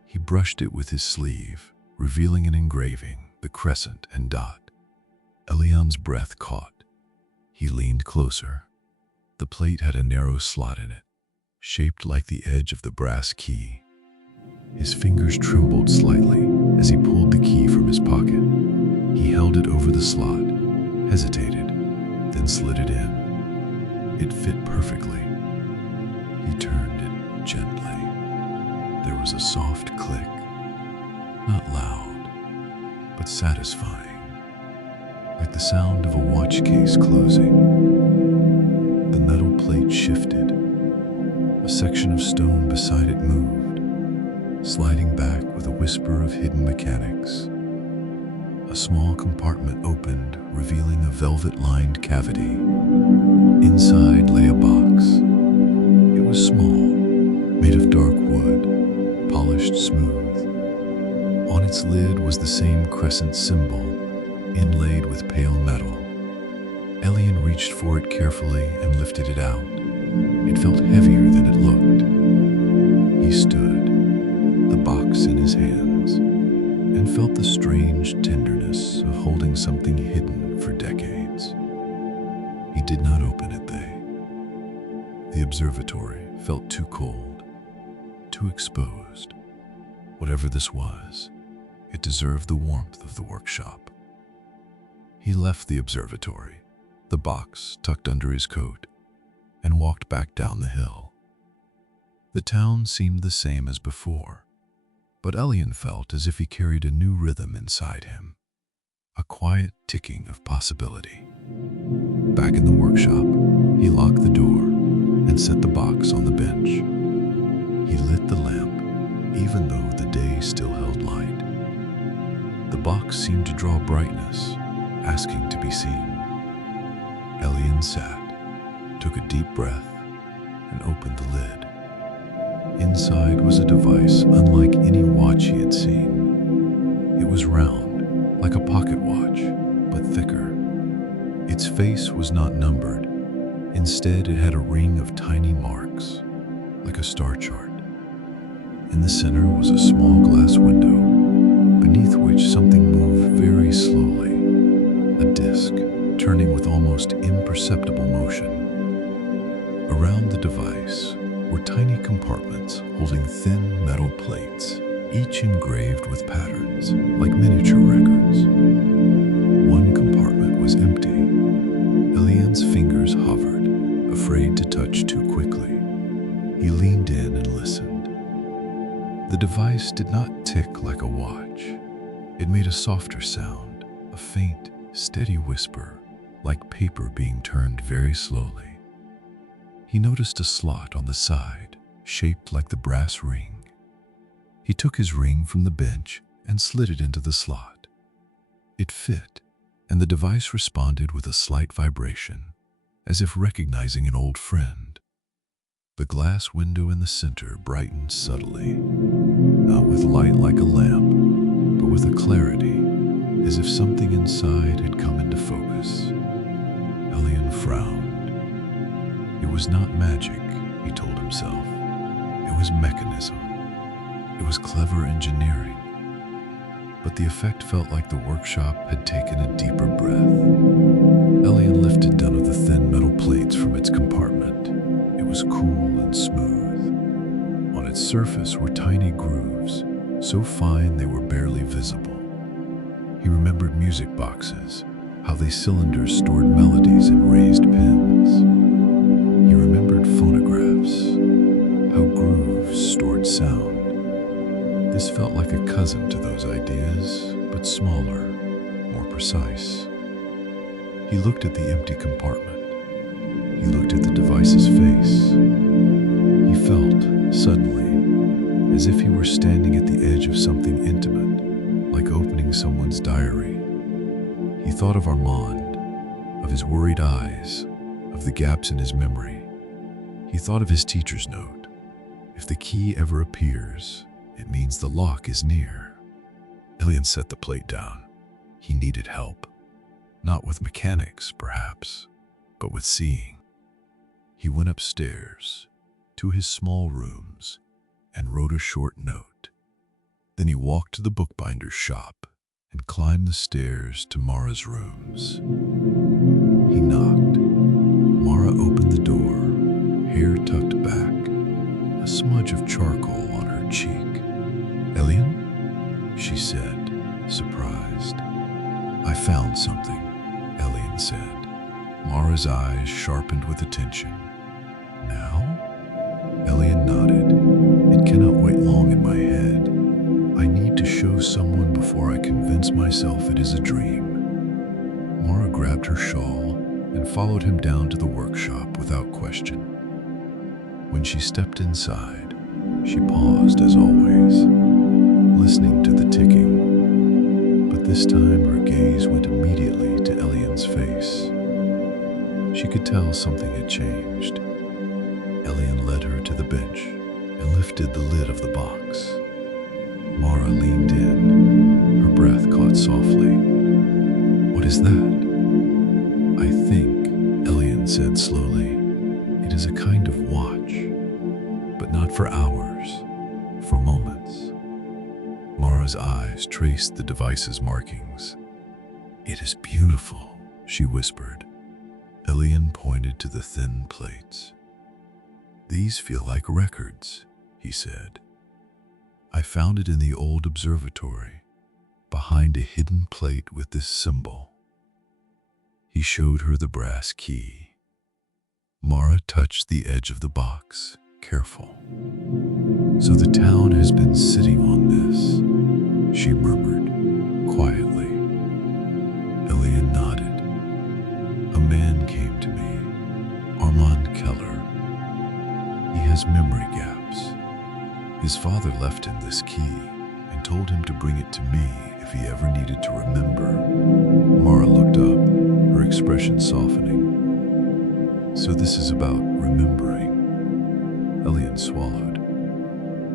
He brushed it with his sleeve, revealing an engraving, the crescent and dot. Elian's breath caught. He leaned closer. The plate had a narrow slot in it, shaped like the edge of the brass key. His fingers trembled slightly as he pulled the key from his pocket. He held it over the slot, hesitated, then slid it in. It fit perfectly. He turned it gently. There was a soft click, not loud, but satisfying, like the sound of a watch case closing. The metal plate shifted. A section of stone beside it moved, sliding back with a whisper of hidden mechanics. A small compartment opened, revealing a velvet-lined cavity. Inside lay a box. It was small, made of dark wood, polished smooth. On its lid was the same crescent symbol, inlaid with pale metal. Elian reached for it carefully and lifted it out. It felt heavier than it looked. He stood, the box in his hands, and felt the strange tenderness of holding something hidden for decades. He did not open it, The observatory felt too cold, too exposed. Whatever this was, it deserved the warmth of the workshop. He left the observatory, the box tucked under his coat, and walked back down the hill. The town seemed the same as before, but Elian felt as if he carried a new rhythm inside him, a quiet ticking of possibility. Back in the workshop, he locked the door and set the box on the bench. He lit the lamp, even though the day still held light. The box seemed to draw brightness, asking to be seen. Elian sat, took a deep breath, and opened the lid. Inside was a device unlike any watch he had seen. It was round, like a pocket watch, but thicker. Its face was not numbered. Instead, it had a ring of tiny marks, like a star chart. In the center was a small glass window, beneath which something moved very slowly, a disc turning with almost imperceptible motion. Around the device were tiny compartments holding thin metal plates, each engraved with patterns, like miniature records. One compartment was empty. Elian's fingers hovered, afraid to touch too quickly. He leaned in and listened. The device did not tick like a watch. It made a softer sound, a faint, steady whisper, like paper being turned very slowly. He noticed a slot on the side, shaped like the brass ring. He took his ring from the bench and slid it into the slot. It fit, and the device responded with a slight vibration, as if recognizing an old friend. The glass window in the center brightened subtly, not with light like a lamp, but with a clarity, as if something inside had come into focus. Elian frowned. It was not magic, he told himself. It was mechanism. It was clever engineering. But the effect felt like the workshop had taken a deeper breath. Elian lifted one of the thin metal plates from its compartment. It was cool and smooth. On its surface were tiny grooves, so fine they were barely visible. He remembered music boxes, how they cylinders stored melodies in raised pins. He remembered phonographs, how grooves stored sound. This felt like a cousin to those ideas, but smaller, more precise. He looked at the empty compartment. He looked at the device's face. He felt, suddenly, as if he were standing at the edge of something intimate, like opening someone's diary. He thought of Armand, of his worried eyes, of the gaps in his memory. He thought of his teacher's note. If the key ever appears, it means the lock is near. Elian set the plate down. He needed help. Not with mechanics, perhaps, but with seeing. He went upstairs to his small rooms and wrote a short note. Then he walked to the bookbinder's shop and climbed the stairs to Mara's rooms. He knocked. Mara opened the door a smudge of charcoal on her cheek. "Elian?" she said, surprised. "I found something," Elian said. Mara's eyes sharpened with attention. "Now?" Elian nodded. "It cannot wait long in my head. I need to show someone before I convince myself it is a dream." Mara grabbed her shawl and followed him down to the workshop without question. When she stepped inside, she paused as always, listening to the ticking. But this time her gaze went immediately to Elian's face. She could tell something had changed. Elian led her to the bench and lifted the lid of the box. Mara leaned in. Her breath caught softly. "What is that?" "I think," Elian said slowly, "it is a kind of watch, but not for hours, for moments." Mara's eyes traced the device's markings. "It is beautiful," she whispered. Elian pointed to the thin plates. "These feel like records," he said. "I found it in the old observatory, behind a hidden plate with this symbol." He showed her the brass key. Mara touched the edge of the box, careful. "So the town has been sitting on this," she murmured, quietly. Elian nodded. "A man came to me, Armand Keller. He has memory gaps. His father left him this key and told him to bring it to me if he ever needed to remember." Mara looked up, her expression softening. "So this is about remembering?" Elian swallowed.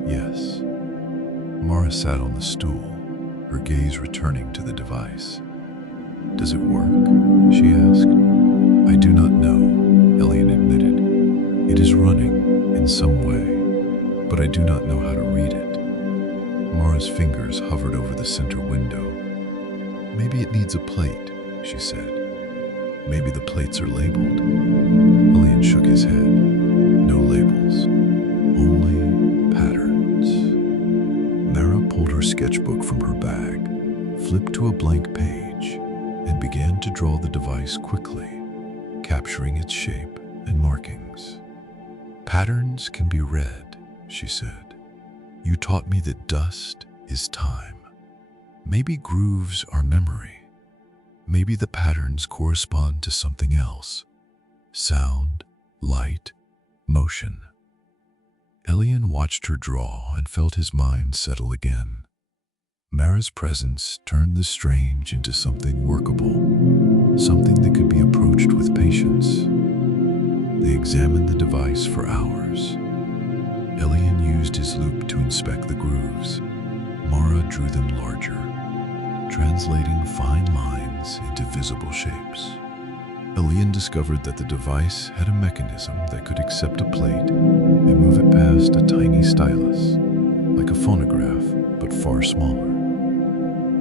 "Yes." Mara sat on the stool, her gaze returning to the device. "Does it work?" she asked. "I do not know," Elian admitted. "It is running in some way, but I do not know how to read it." Mara's fingers hovered over the center window. "Maybe it needs a plate," she said. "Maybe the plates are labeled." Elian shook his head. "No labels, only patterns." Mara pulled her sketchbook from her bag, flipped to a blank page, and began to draw the device quickly, capturing its shape and markings. "Patterns can be read," she said. "You taught me that dust is time. Maybe grooves are memory. Maybe the patterns correspond to something else. Sound, light, motion." Elian watched her draw and felt his mind settle again. Mara's presence turned the strange into something workable, something that could be approached with patience. They examined the device for hours. Elian used his loupe to inspect the grooves. Mara drew them larger, translating fine lines into visible shapes. Elian discovered that the device had a mechanism that could accept a plate and move it past a tiny stylus, like a phonograph, but far smaller.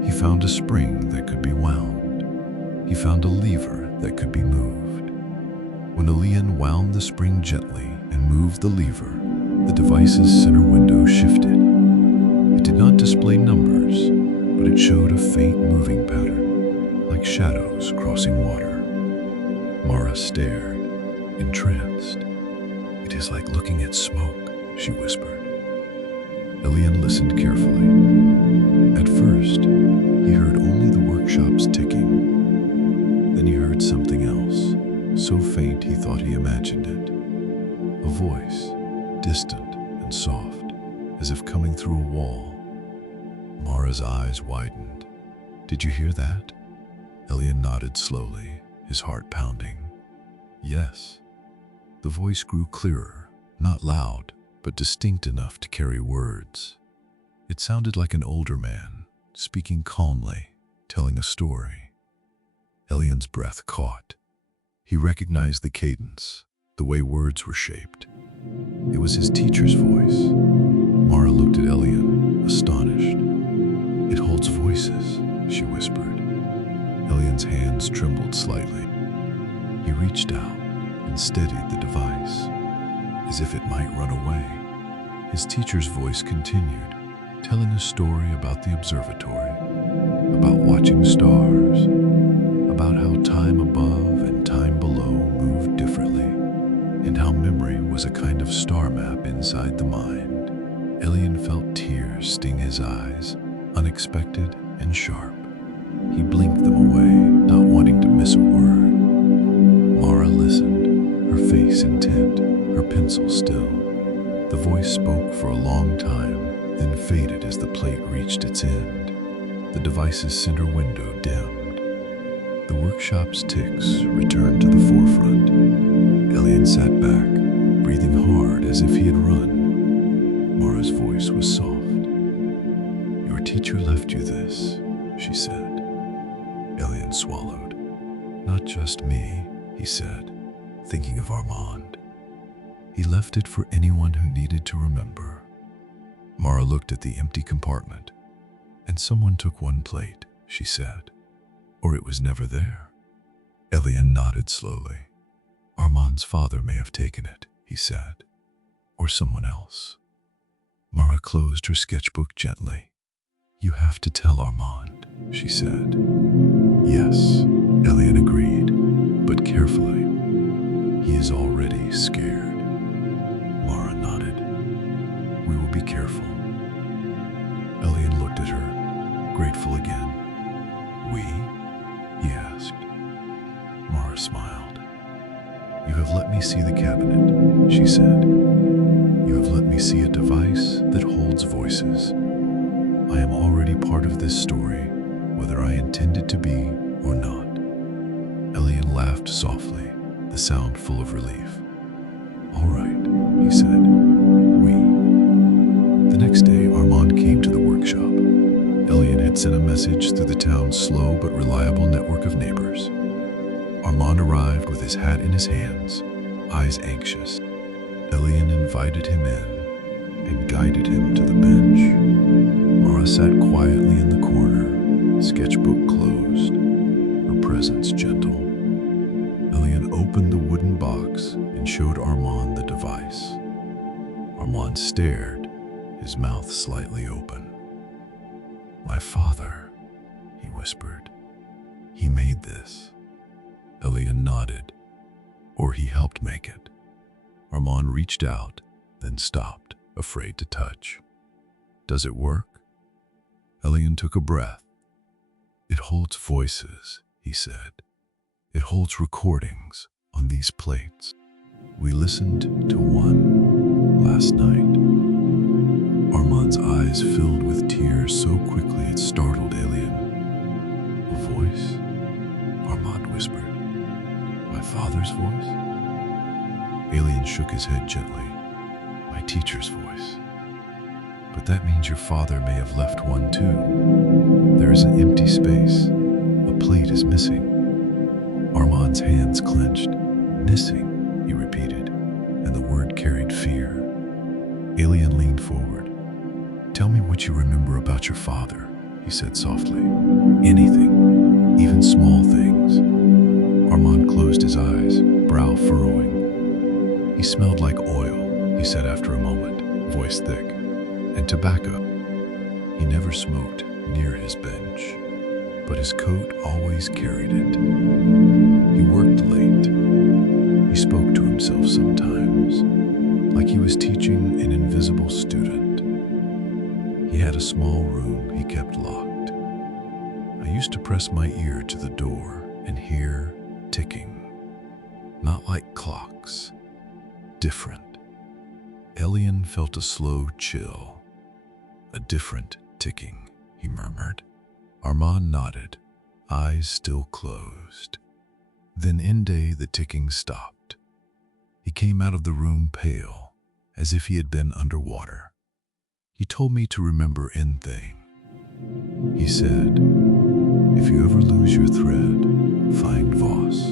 He found a spring that could be wound. He found a lever that could be moved. When Elian wound the spring gently and moved the lever, the device's center window shifted. It did not display numbers, but it showed a faint moving pattern, like shadows crossing water. Mara stared, entranced. "It is like looking at smoke," she whispered. Elian listened carefully. At first, he heard only the workshop's ticking. Then he heard something else, so faint he thought he imagined it. A voice, distant and soft, as if coming through a wall. Mara's eyes widened. "Did you hear that?" Elian nodded slowly, his heart pounding. "Yes." The voice grew clearer, not loud, but distinct enough to carry words. It sounded like an older man, speaking calmly, telling a story. Elian's breath caught. He recognized the cadence, the way words were shaped. It was his teacher's voice. Mara looked at Elian, astonished. "It holds voices," she whispered. Elian's hands trembled slightly. He reached out and steadied the device, as if it might run away. His teacher's voice continued, telling a story about the observatory, about watching stars, about how time above and time below moved differently, and how memory was a kind of star map inside the mind. Elian felt tears sting his eyes, unexpected and sharp. He blinked them away, not wanting to miss a word. Mara listened, her face intent, her pencil still. The voice spoke for a long time, then faded as the plate reached its end. The device's center window dimmed. The workshop's ticks returned to the forefront. Elian sat back, breathing hard as if he had run. Mara's voice was soft. "Your teacher left you this," she said. Elian swallowed. "Not just me," he said, thinking of Armand. "He left it for anyone who needed to remember." Mara looked at the empty compartment. "And someone took one plate," she said. "Or it was never there." Elian nodded slowly. "Armand's father may have taken it," he said. "Or someone else." Mara closed her sketchbook gently. "You have to tell Armand," she said. "Yes," Elian agreed, "but carefully. He is already scared." Mara nodded. "We will be careful." Elian looked at her, grateful again. "We?" he asked. Mara smiled. "You have let me see the cabinet," she said. "You have let me see a device that holds voices. I am already part of this story, whether I intend it to be or not." Elian laughed softly, the sound full of relief. "All right," he said. "We." The next day, Armand came to the workshop. Elian had sent a message through the town's slow but reliable network of neighbors. Armand arrived with his hat in his hands, eyes anxious. Elian invited him in and guided him to the bench. Mara sat quietly in the corner, sketchbook closed, her presence gentle. Elian opened the wooden box and showed Armand the device. Armand stared, his mouth slightly open. "My father," he whispered. "He made this." Elian nodded. "Or he helped make it." Armand reached out, then stopped, afraid to touch. "Does it work?" Elian took a breath. "It holds voices," he said. "It holds recordings on these plates. We listened to one last night." Armand's eyes filled with tears so quickly it startled Elian. "A voice?" Armand whispered. "My father's voice?" Elian shook his head gently. "My teacher's voice." "But that means your father may have left one too. There is an empty space. A plate is missing." Armand's hands clenched. "Missing," he repeated, and the word carried fear. Elian leaned forward. "Tell me what you remember about your father," he said softly. "Anything, even small things." Armand closed his eyes, brow furrowing. "He smelled like oil," he said after a moment, voice thick, "and tobacco. He never smoked near his bench, but his coat always carried it. He worked late. He spoke to himself sometimes, like he was teaching an invisible student. He had a small room he kept locked. I used to press my ear to the door and hear ticking. Not like clocks. Different." Elian felt a slow chill. "A different ticking," he murmured. Armand nodded, eyes still closed. Then Inde the ticking stopped. He came out of the room pale, as if he had been underwater. "He told me to remember Thing. He said, if you ever lose your thread, find Voss,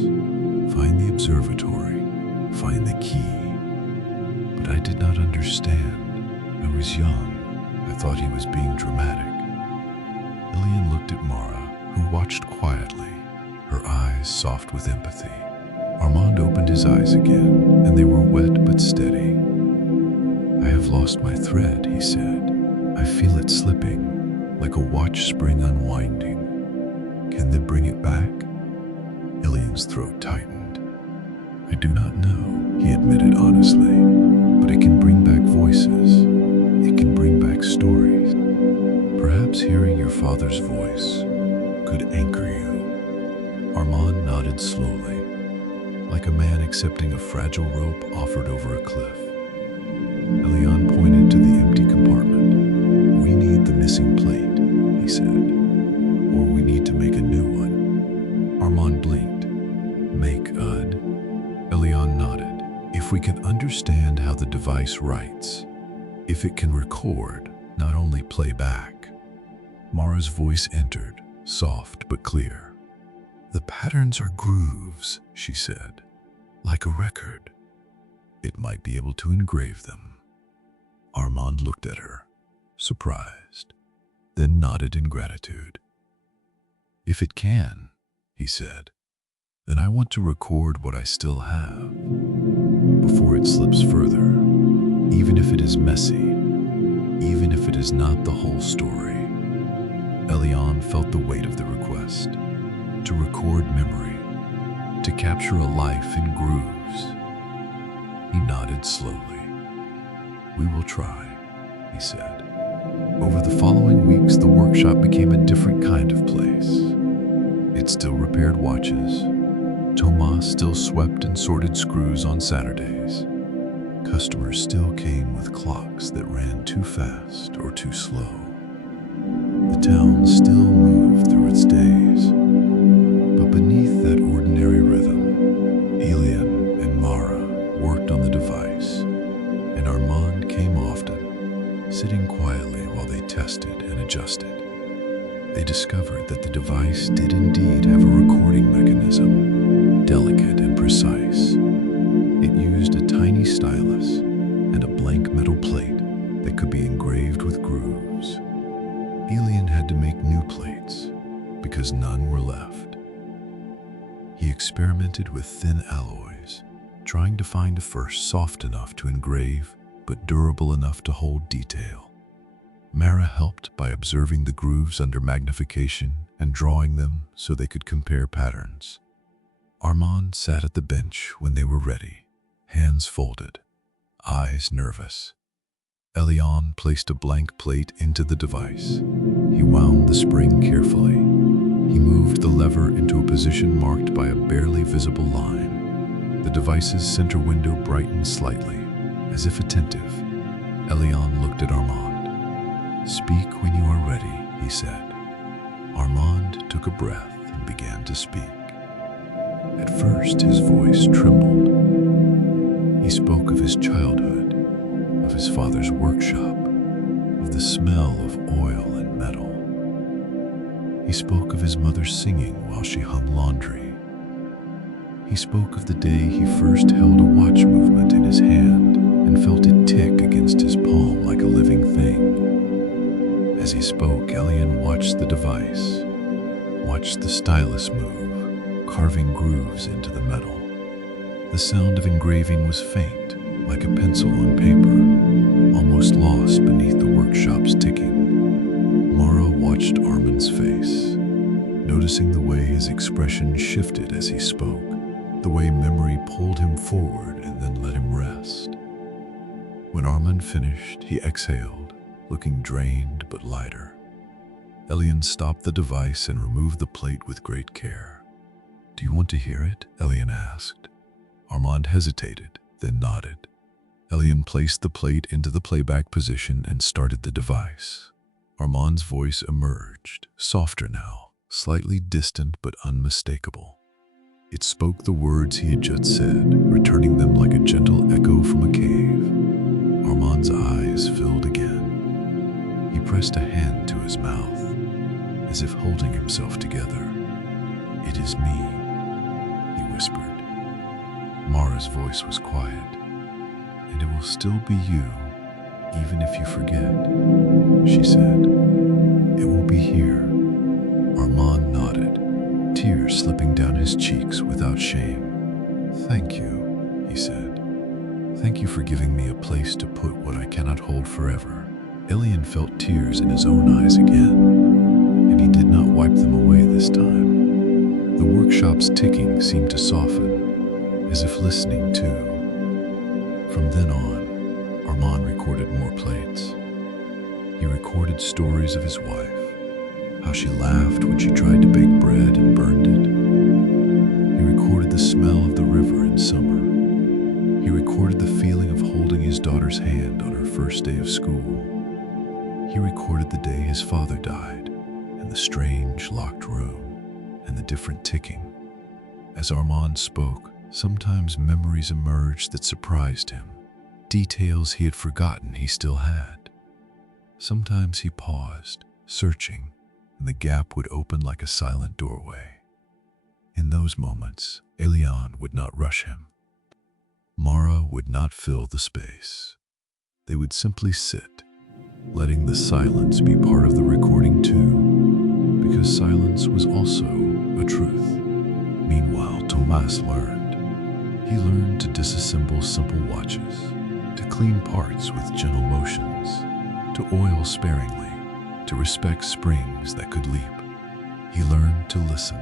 find the observatory, find the key." But I did not understand. I was young. I thought he was being dramatic. Elian looked at Mara, who watched quietly, her eyes soft with empathy. Armand opened his eyes again, and they were wet but steady. "I I have lost my thread, he said. I feel it slipping, like a watch spring unwinding. Can they bring it back? Elian's throat tightened. I do not know, he admitted honestly, but it can bring back voices. It can bring back stories. Perhaps hearing your father's voice could anchor you. Armand nodded slowly, like a man accepting a fragile rope offered over a cliff. Elian pointed to the empty compartment. We need the missing plate, he said, or we need to make a new one. Armand blinked. Make ud? Elian nodded. If we can understand how the device writes, if it can record, not only play back. Mara's voice entered, soft but clear. The patterns are grooves, she said, like a record. It might be able to engrave them. Armand looked at her, surprised, then nodded in gratitude. If it can, he said, then I want to record what I still have, before it slips further, even if it is messy, even if it is not the whole story. Elian felt the weight of the request, to record memory, to capture a life in grooves. He nodded slowly. We will try, he said. Over the following weeks, the workshop became a different kind of place. It still repaired watches. Tomas still swept and sorted screws on Saturdays. Customers still came with clocks that ran too fast or too slow. The town still moved through its days. But beneath that ordinary rhythm, Elian and Mara worked on the device, and Armand came often, sitting quietly while they tested and adjusted. They discovered that the device did indeed have a recording mechanism, delicate and precise. It used a tiny stylus and a blank metal plate that could be engraved with grooves. Elian had to make new plates because none were left. He experimented with thin alloys, trying to find a first soft enough to engrave but durable enough to hold detail. Mara helped by observing the grooves under magnification and drawing them so they could compare patterns. Armand sat at the bench when they were ready, hands folded, eyes nervous. Elian placed a blank plate into the device. He wound the spring carefully. He moved the lever into a position marked by a barely visible line. The device's center window brightened slightly, as if attentive. Elian looked at Armand. Speak when you are ready, he said. Armand took a breath and began to speak. At first, his voice trembled. He spoke of his childhood, of his father's workshop, of the smell of oil and metal. He spoke of his mother singing while she hung laundry. He spoke of the day he first held a watch movement in his hand and felt it tick against his palm like a living thing. As he spoke, Elian watched the device, watched the stylus move, carving grooves into the metal. The sound of engraving was faint, like a pencil on paper, almost lost beneath the workshop's ticking. Mara watched Armand's face, noticing the way his expression shifted as he spoke, the way memory pulled him forward and then let him rest. When Armand finished, he exhaled, looking drained but lighter. Elian stopped the device and removed the plate with great care. Do you want to hear it? Elian asked. Armand hesitated, then nodded. Elian placed the plate into the playback position and started the device. Armand's voice emerged, softer now, slightly distant but unmistakable. It spoke the words he had just said, returning them like a gentle echo from a cave. Armand's eyes filled again. He pressed a hand to his mouth, as if holding himself together. It is me, he whispered. Mara's voice was quiet. And it will still be you, even if you forget, she said. It will be here. Armand nodded, tears slipping down his cheeks without shame. Thank you, he said. Thank you for giving me a place to put what I cannot hold forever." Elian felt tears in his own eyes again, and he did not wipe them away this time. The workshop's ticking seemed to soften, as if listening too. From then on, Armand recorded more plates. He recorded stories of his wife, how she laughed when she tried to bake bread and burned it. He recorded the smell of the river in summer. He recorded the feeling of holding his daughter's hand on her first day of school. He recorded the day his father died, and the strange locked room, and the different ticking. As Armand spoke, sometimes memories emerged that surprised him, details he had forgotten he still had. Sometimes he paused, searching, and the gap would open like a silent doorway. In those moments, Elian would not rush him. Mara would not fill the space. They would simply sit, letting the silence be part of the recording too, because silence was also a truth. Meanwhile, Tomas learned. He learned to disassemble simple watches, to clean parts with gentle motions, to oil sparingly, to respect springs that could leap. He learned to listen,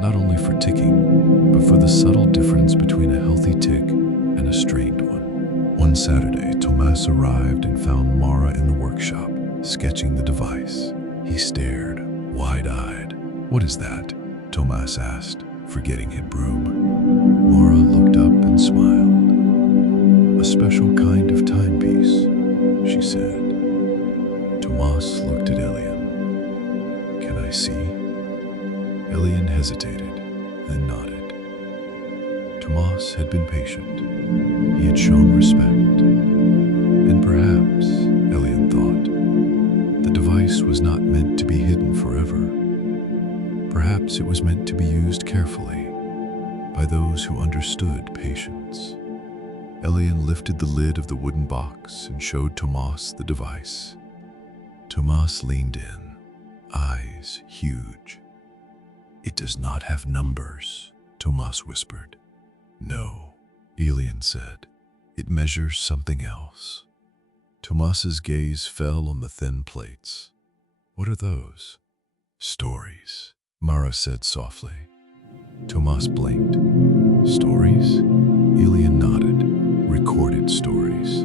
not only for ticking, but for the subtle difference between a healthy tick and a strained one. One Saturday, Tomas arrived and found Mara in the workshop, sketching the device. He stared, wide-eyed. "What is that?" Tomas asked, forgetting his broom. Mara looked up and smiled. "A special kind of timepiece," she said. Tomas looked at Elian. "Can I see?" Elian hesitated, then nodded. Tomas had been patient. He had shown respect. And perhaps, Elian thought, the device was not meant to be hidden forever. Perhaps it was meant to be used carefully by those who understood patience. Elian lifted the lid of the wooden box and showed Tomas the device. Tomas leaned in, eyes huge. "It does not have numbers," Tomas whispered. "No," Elian said. "It measures something else." Tomas's gaze fell on the thin plates. "What are those?" "Stories," Mara said softly. Tomas blinked. "Stories?" Elian nodded. "Recorded stories."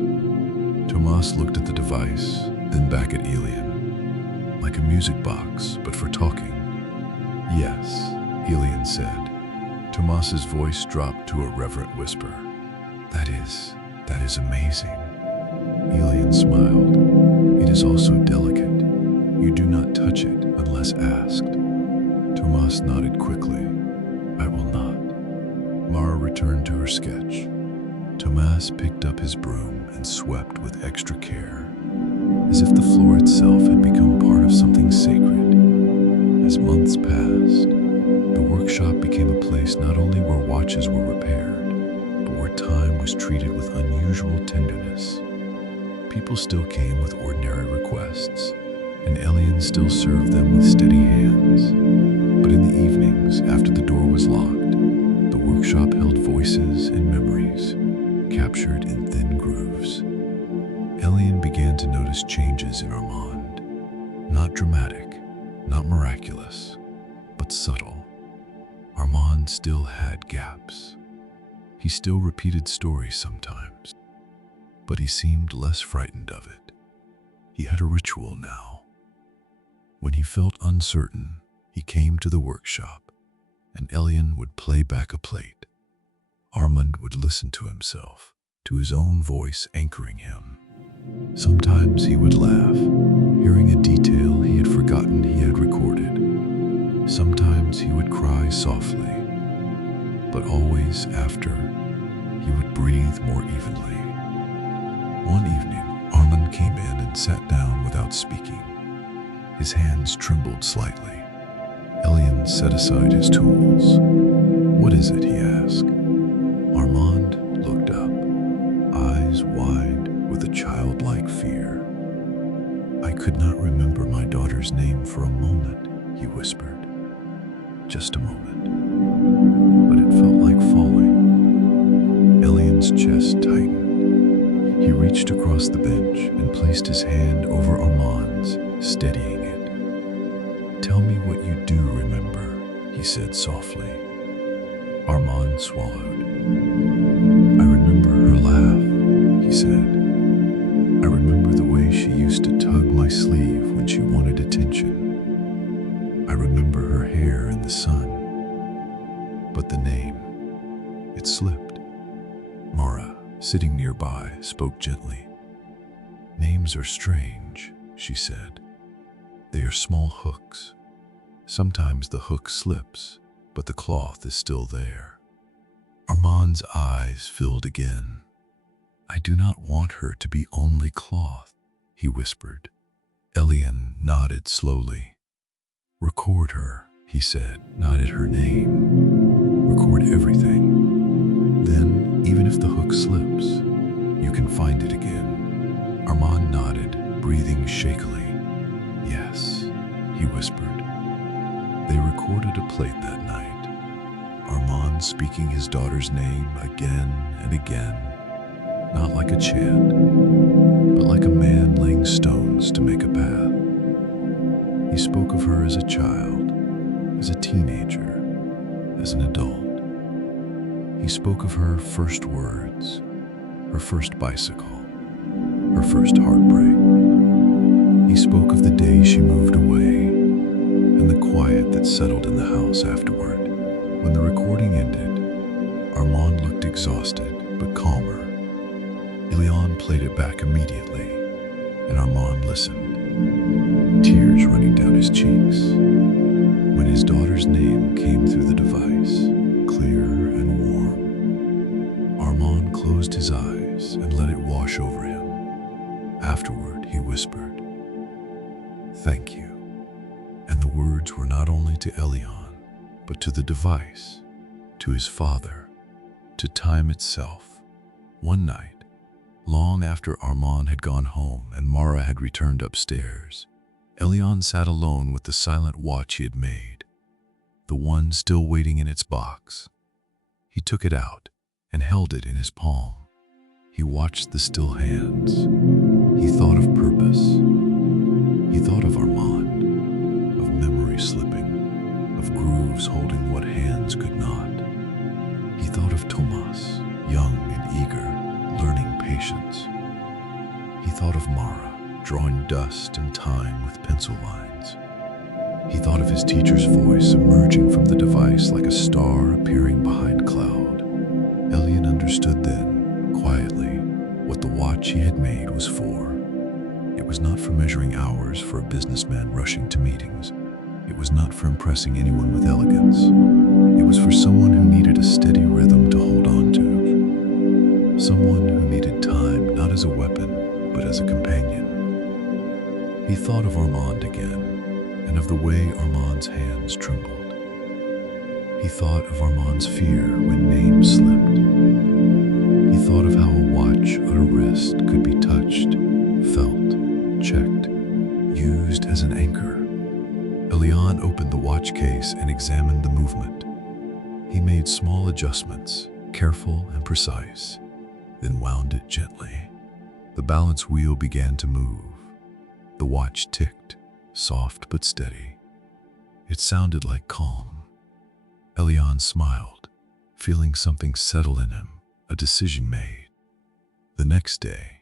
Tomas looked at the device, then back at Elian. "Like a music box, but for talking." "Yes," Elian said. Tomas's voice dropped to a reverent whisper. That is amazing." Elian smiled. "It is also delicate. You do not touch it unless asked." Tomas nodded quickly. "I will not." Mara returned to her sketch. Tomas picked up his broom and swept with extra care, as if the floor itself had become part of something sacred. As months passed, the workshop became a place not only where watches were repaired, but where time was treated with unusual tenderness. People still came with ordinary requests, and Elian still served them with steady hands. But in the evenings, after the door was locked, the workshop held voices and memories, captured in thin grooves. Elian began to notice changes in Armand. Not dramatic, not miraculous, but subtle. Armand still had gaps. He still repeated stories sometimes, but he seemed less frightened of it. He had a ritual now. When he felt uncertain, he came to the workshop, and Elian would play back a plate. Armand would listen to himself, to his own voice anchoring him. Sometimes he would laugh, hearing a detail he had forgotten he had recorded. Sometimes he would cry softly, but always after, he would breathe more evenly. One evening, Armand came in and sat down without speaking. His hands trembled slightly. Elian set aside his tools. "What is it?" he asked. Armand looked up, eyes wide with a childlike fear. "I could not remember my daughter's name for a moment," he whispered. "Just a moment." But it felt like falling. Elian's chest tightened. He reached across the bench and placed his hand over Armand's, steadying it. "Tell me what you do remember," he said softly. Armand swallowed. "I remember her laugh," he said. "I remember the way she used to tug my sleeve when she wanted attention. I remember her hair in the sun. But the name, it slipped." Mara, sitting nearby, spoke gently. "Names are strange," she said. "They are small hooks. Sometimes the hook slips, but the cloth is still there." Armand's eyes filled again. "I do not want her to be only cloth," he whispered. Elian nodded slowly. "Record her," he said. "Nodded her name. Record everything. Then, even if the hook slips, you can find it again." Armand nodded, breathing shakily. "Yes," he whispered. They recorded a plate that night, Armand speaking his daughter's name again and again, not like a chant, but like a man laying stones to make a path. He spoke of her as a child, as a teenager, as an adult. He spoke of her first words, her first bicycle, her first heartbreak. He spoke of the day she moved away and the quiet that settled in the house afterward. When the recording ended, Armand looked exhausted but calmer. Elian played it back immediately, and Armand listened, tears running down his cheeks. When his daughter's name came through the device, clear and warm, Armand closed his eyes and let it wash over him. Afterward, he whispered, "Thank you." And the words were not only to Elian, but to the device, to his father, to time itself. One night, long after Armand had gone home and Mara had returned upstairs, Elian sat alone with the silent watch he had made, the one still waiting in its box. He took it out and held it in his palm. He watched the still hands. He thought of purpose. He thought of Armand, of memory slipping, of grooves holding what hands could not. He thought of Tomas, young and eager, learning patience. He thought of Mara, drawing dust and time with pencil lines. He thought of his teacher's voice emerging from the device like a star appearing behind cloud. Elian understood then, quietly, what the watch he had made was for. It was not for measuring hours for a businessman rushing to meetings. It was not for impressing anyone with elegance. It was for someone who needed a steady rhythm to hold on to. Someone who needed time not as a weapon, but as a companion. He thought of Armand again, and of the way Armand's hands trembled. He thought of Armand's fear when names slipped. He thought of how a watch on a wrist could be touched, felt, checked, used as an anchor. Elian opened the watch case and examined the movement. He made small adjustments, careful and precise, then wound it gently. The balance wheel began to move. The watch ticked, soft but steady. It sounded like calm. Elian smiled, feeling something settle in him, a decision made. The next day,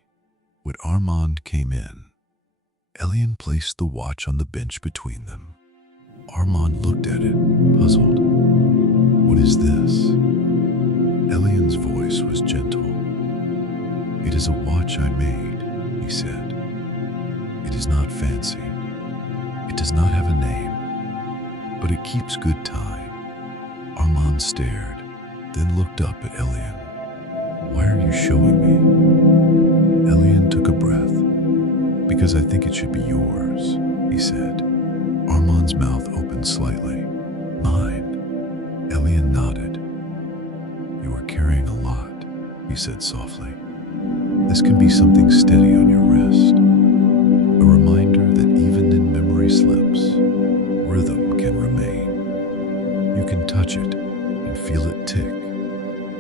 when Armand came in, Elian placed the watch on the bench between them. Armand looked at it, puzzled. "What is this?" Elian's voice was gentle. "It is a watch I made," he said. "It is not fancy. It does not have a name, but it keeps good time." Armand stared, then looked up at Elian. "Why are you showing me?" Elian took a breath. "Because I think it should be yours," he said. Armand's mouth opened slightly. "Mine?" Elian nodded. "You are carrying a lot," he said softly. "This can be something steady on your wrist. A reminder that even in memory slips, rhythm can remain. You can touch it and feel it tick.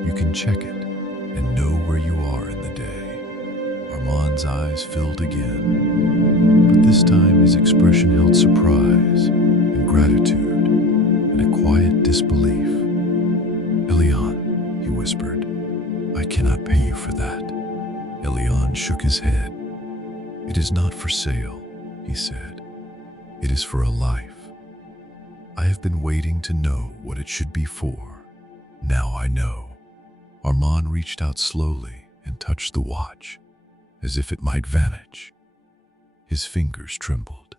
You can check it and know where you are in the day. Armand's eyes filled again, but this time his expression held surprise and gratitude and a quiet disbelief. "Elian," he whispered, "I cannot pay you for that." Elian shook his head. "It is not for sale," he said. "It is for a life. I have been waiting to know what it should be for. Now I know." Armand reached out slowly and touched the watch, as if it might vanish. His fingers trembled.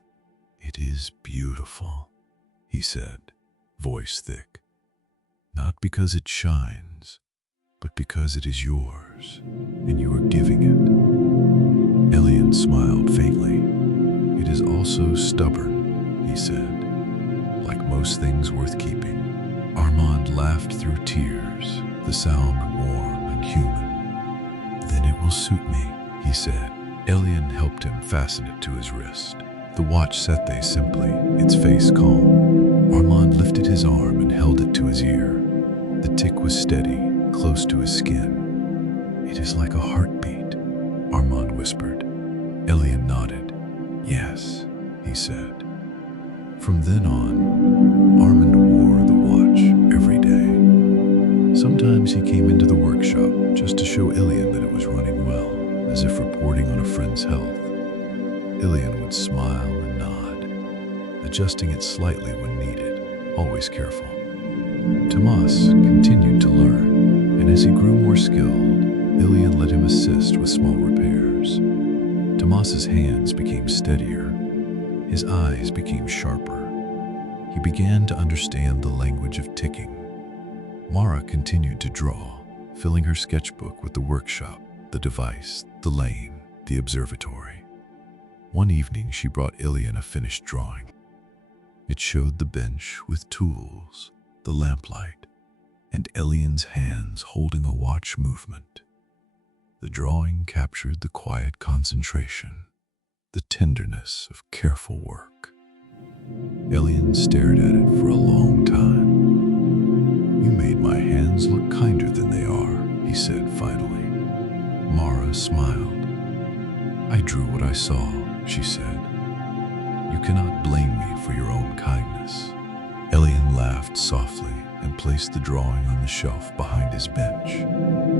"It is beautiful," he said, voice thick. "Not because it shines, but because it is yours, and you are giving it." Elian smiled faintly. "It is also stubborn," he said, "like most things worth keeping." Armand laughed through tears, the sound warm and human. "Then it will suit me," he said. Elian helped him fasten it to his wrist. The watch sat there simply, its face calm. Armand lifted his arm and held it to his ear. The tick was steady, close to his skin. "It is like a heartbeat," Armand whispered. Elian nodded. "Yes," he said. From then on, Armand wore the watch every day. Sometimes he came into the workshop just to show Elian that it was running well, as if reporting on a friend's health. Elian would smile and nod, adjusting it slightly when needed, always careful. Tomas continued to learn, and as he grew more skilled, Elian let him assist with small repairs. Tomas's hands became steadier, his eyes became sharper. He began to understand the language of ticking. Mara continued to draw, filling her sketchbook with the workshop, the device, the lane, the observatory. One evening she brought Elian a finished drawing. It showed the bench with tools, the lamplight, and Elian's hands holding a watch movement. The drawing captured the quiet concentration, the tenderness of careful work. Elian stared at it for a long time. "You made my hands look kinder than they are," he said finally. Mara smiled. "I drew what I saw," she said. "You cannot blame me for your own kindness." Elian laughed softly and placed the drawing on the shelf behind his bench,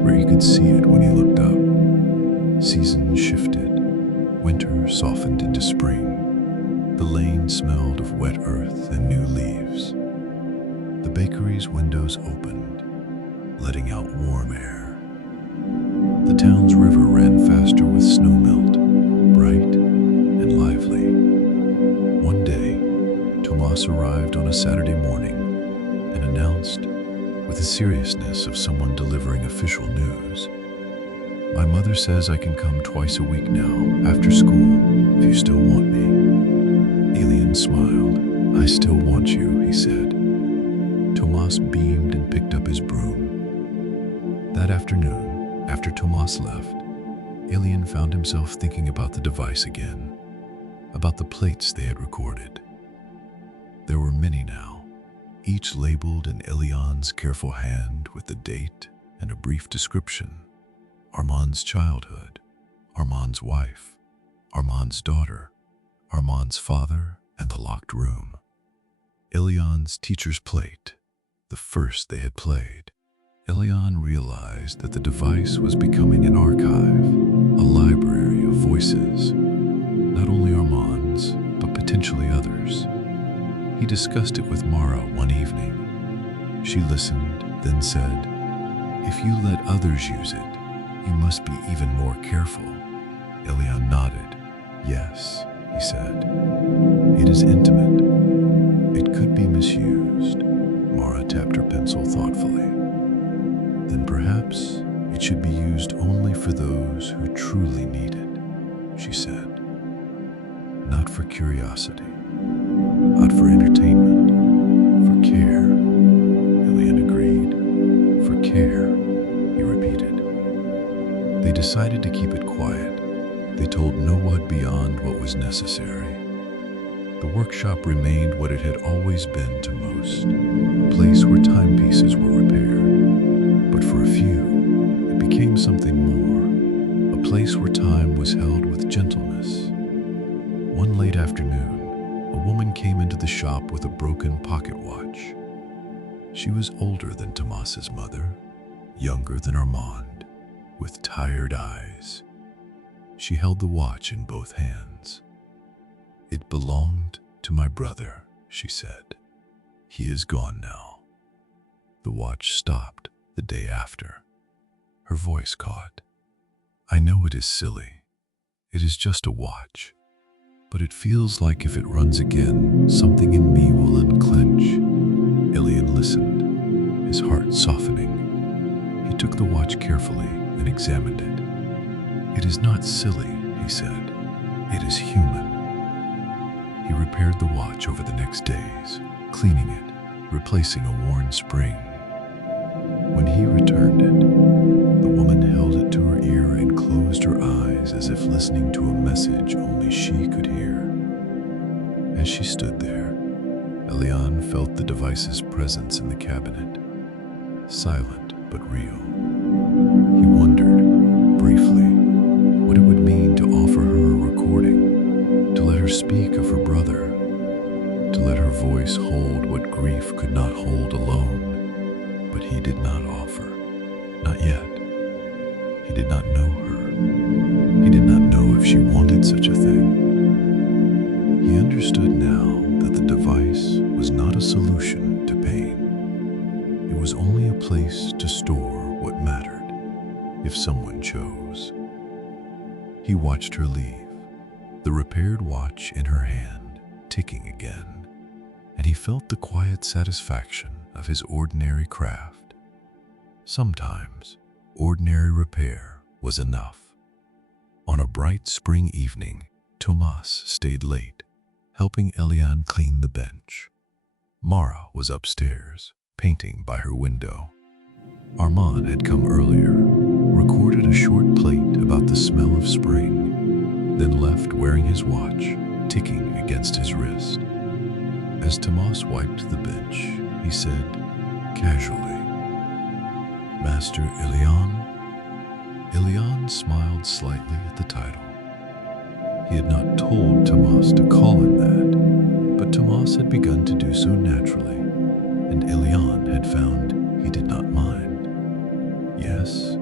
where he could see it when he looked up. Seasons shifted. Winter softened into spring. The lane smelled of wet earth and new leaves. The bakery's windows opened, letting out warm air. The town's river ran faster with snowmelt, bright and lively. One day, Tomas arrived on a Saturday morning and announced, with the seriousness of someone delivering official news, "My mother says I can come twice a week now, after school, if you still want me." Elian smiled. "I still want you," he said. Tomas beamed and picked up his broom. That afternoon, after Tomas left, Elian found himself thinking about the device again, about the plates they had recorded. There were many now, each labeled in Elian's careful hand with the date and a brief description. Armand's childhood, Armand's wife, Armand's daughter, Armand's father, and the locked room. Elian's teacher's plate, the first they had played. Elian realized that the device was becoming an archive, a library of voices, not only Armand's, but potentially others. He discussed it with Mara one evening. She listened, then said, "If you let others use it, you must be even more careful." Elian nodded. "Yes," he said. "It is intimate. It could be misused." Mara tapped her pencil thoughtfully. "Then perhaps it should be used only for those who truly need it," she said. "Not for curiosity, not for entertainment, for care." Elian agreed. "For care," he repeated. They decided to keep it quiet. They told no one beyond what was necessary. The workshop remained what it had always been to most, a place where timepieces were repaired. But for a few, it became something more, a place where time She was older than Tomas's mother, younger than Armand, with tired eyes. She held the watch in both hands. "It belonged to my brother," she said. "He is gone now." The watch stopped the day after. Her voice caught. "I know it is silly. It is just a watch. But it feels like if it runs again, something in me will unclench." Elian listened, his heart softening. He took the watch carefully and examined it. "It is not silly," he said. "It is human." He repaired the watch over the next days, cleaning it, replacing a worn spring. When he returned it, the woman held it to her ear and closed her eyes as if listening to a message only she could hear. As she stood there, Elian felt the device's presence in the cabinet, silent but real. He wondered, briefly, what it would mean to offer her a recording, to let her speak of her brother, to let her voice hold what grief could not hold alone. But he did not offer, not yet. He did not know her. He did not know if she wanted such a thing. He understood now that the device was not a solution to pain. It was only a place to store what mattered, if someone chose. He watched her leave, the repaired watch in her hand, ticking again, and he felt the quiet satisfaction of his ordinary craft. Sometimes, ordinary repair was enough. On a bright spring evening, Tomas stayed late, helping Elian clean the bench. Mara was upstairs, painting by her window. Armand had come earlier, recorded a short plate about the smell of spring, then left wearing his watch, ticking against his wrist. As Tomas wiped the bench, he said, casually, "Master Elian?" Elian smiled slightly at the title. He had not told Tomas to call him that, but Tomas had begun to do so naturally, and Elian had found he did not mind. "Yes?"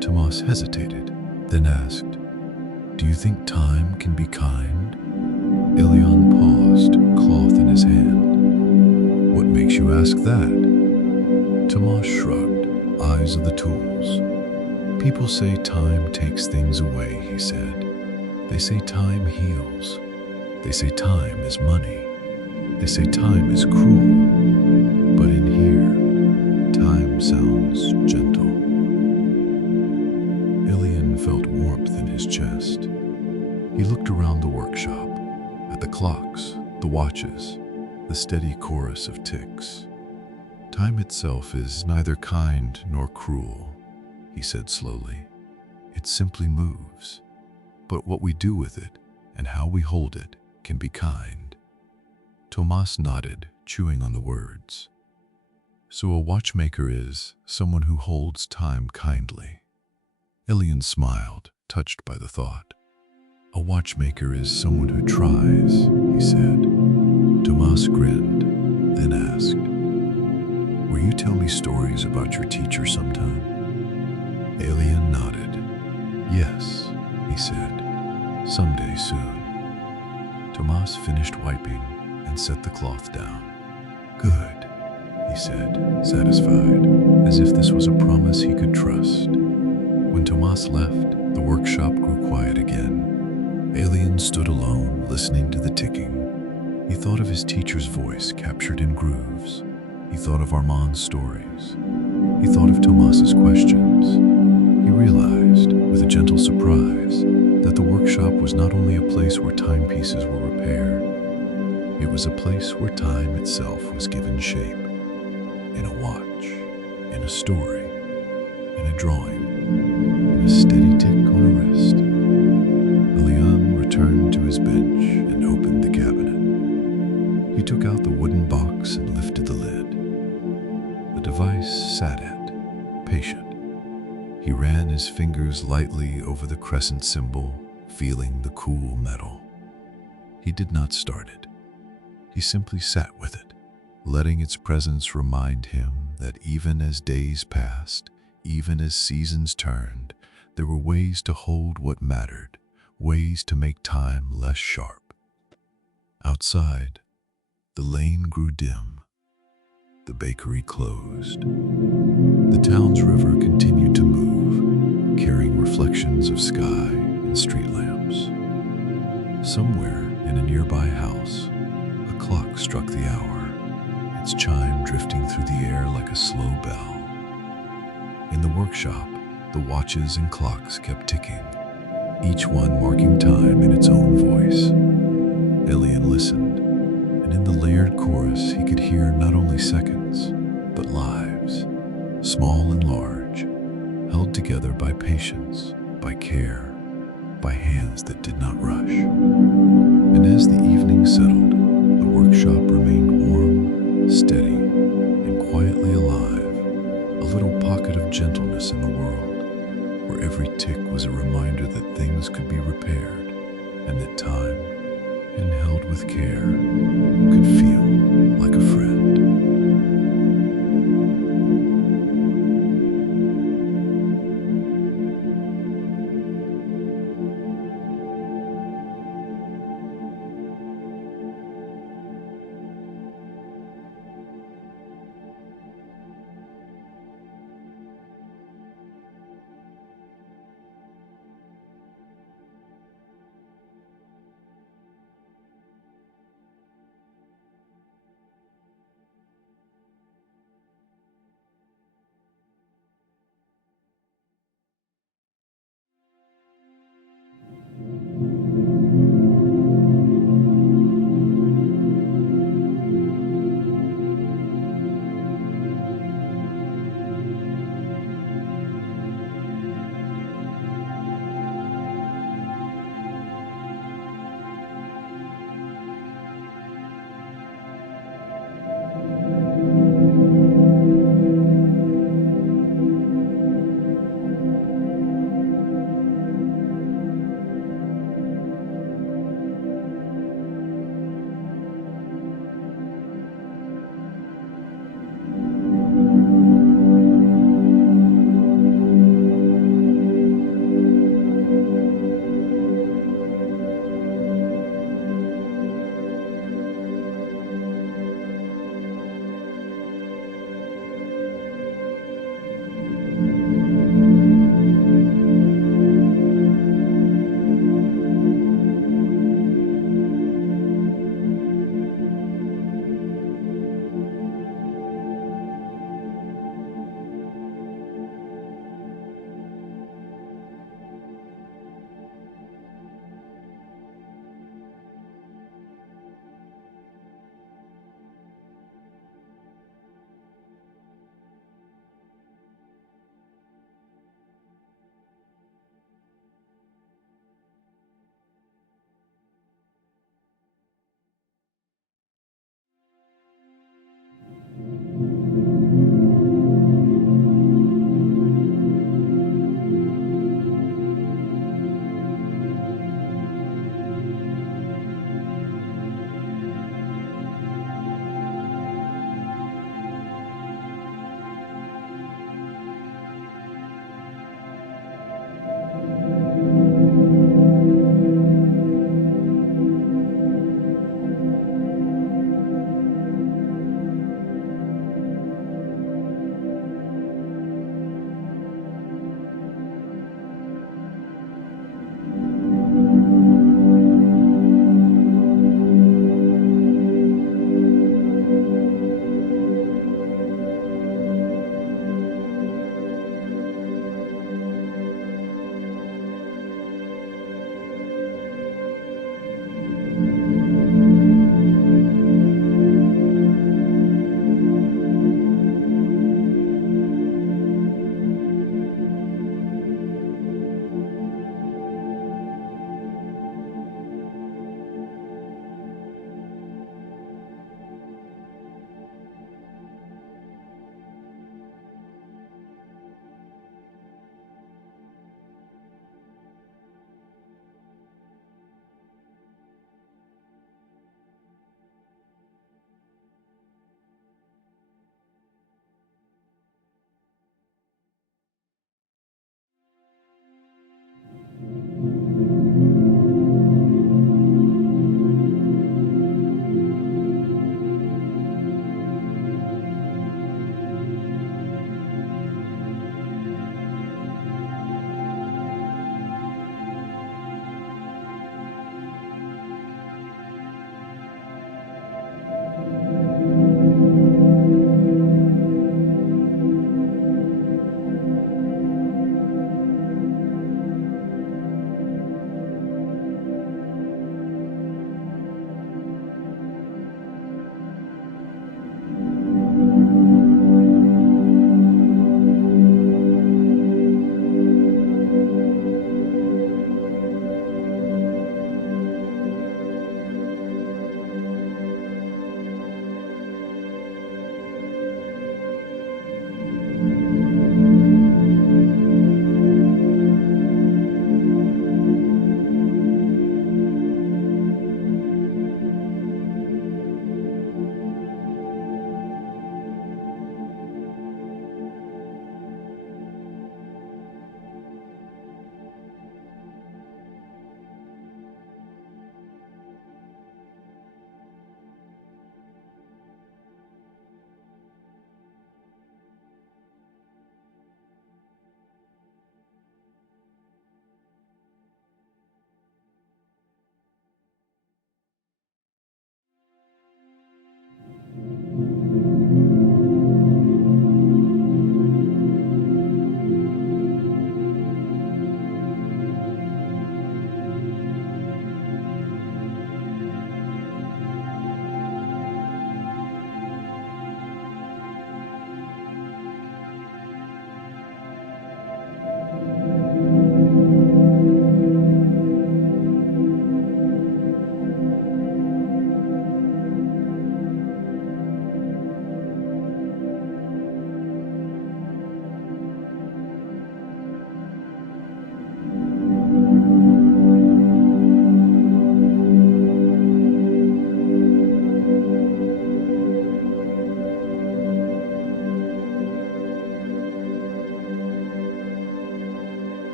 Tomas hesitated, then asked, "Do you think time can be kind?" Elian paused, cloth in his hand. "What makes you ask that?" Tomas shrugged, eyes on the tools. "People say time takes things away," he said. "They say time heals. They say time is money. They say time is cruel. But in here, time sounds gentle." Elian felt warmth in his chest. He looked around the workshop, at the clocks, the watches, the steady chorus of ticks. "Time itself is neither kind nor cruel," he said slowly. "It simply moves. But what we do with it and how we hold it can be kind." Tomas nodded, chewing on the words. "So a watchmaker is someone who holds time kindly." Elian smiled, touched by the thought. "A watchmaker is someone who tries," he said. Tomas grinned, then asked, "Will you tell me stories about your teacher sometime?" Elian nodded. "Yes," he said, "someday soon." Tomas finished wiping and set the cloth down. "Good," he said, satisfied, as if this was a promise he could trust. When Tomas left, the workshop grew quiet again. Elian stood alone, listening to the ticking. He thought of his teacher's voice captured in grooves. He thought of Armand's stories. He thought of Tomas's questions. He realized, with a gentle surprise, that the workshop was not only a place where timepieces were repaired, it was a place where time itself was given shape. In a watch, in a story, in a drawing, in a steady tick on a wrist. Elian returned to his bench and opened the cabinet. He took out the wooden box and lifted the lid. The device sat it, patient. He ran his fingers lightly over the crescent symbol, feeling the cool metal. He did not start it. He simply sat with it, letting its presence remind him that even as days passed, even as seasons turned, there were ways to hold what mattered, ways to make time less sharp. Outside, the lane grew dim. The bakery closed. The town's river continued to move, carrying reflections of sky and street lamps. Somewhere in a nearby house, a clock struck the hour, its chime drifting through the air like a slow bell. In the workshop, the watches and clocks kept ticking, each one marking time in its own voice. Elian listened, and in the layered chorus he could hear not only seconds, but lives, small and large, held together by patience, by care, by hands that did not rush. And as the evening settled, the workshop remained warm, steady, and quietly alive, a little pocket of gentleness in the world, where every tick was a reminder that things could be repaired, and that time, and held with care, could feel like a friend.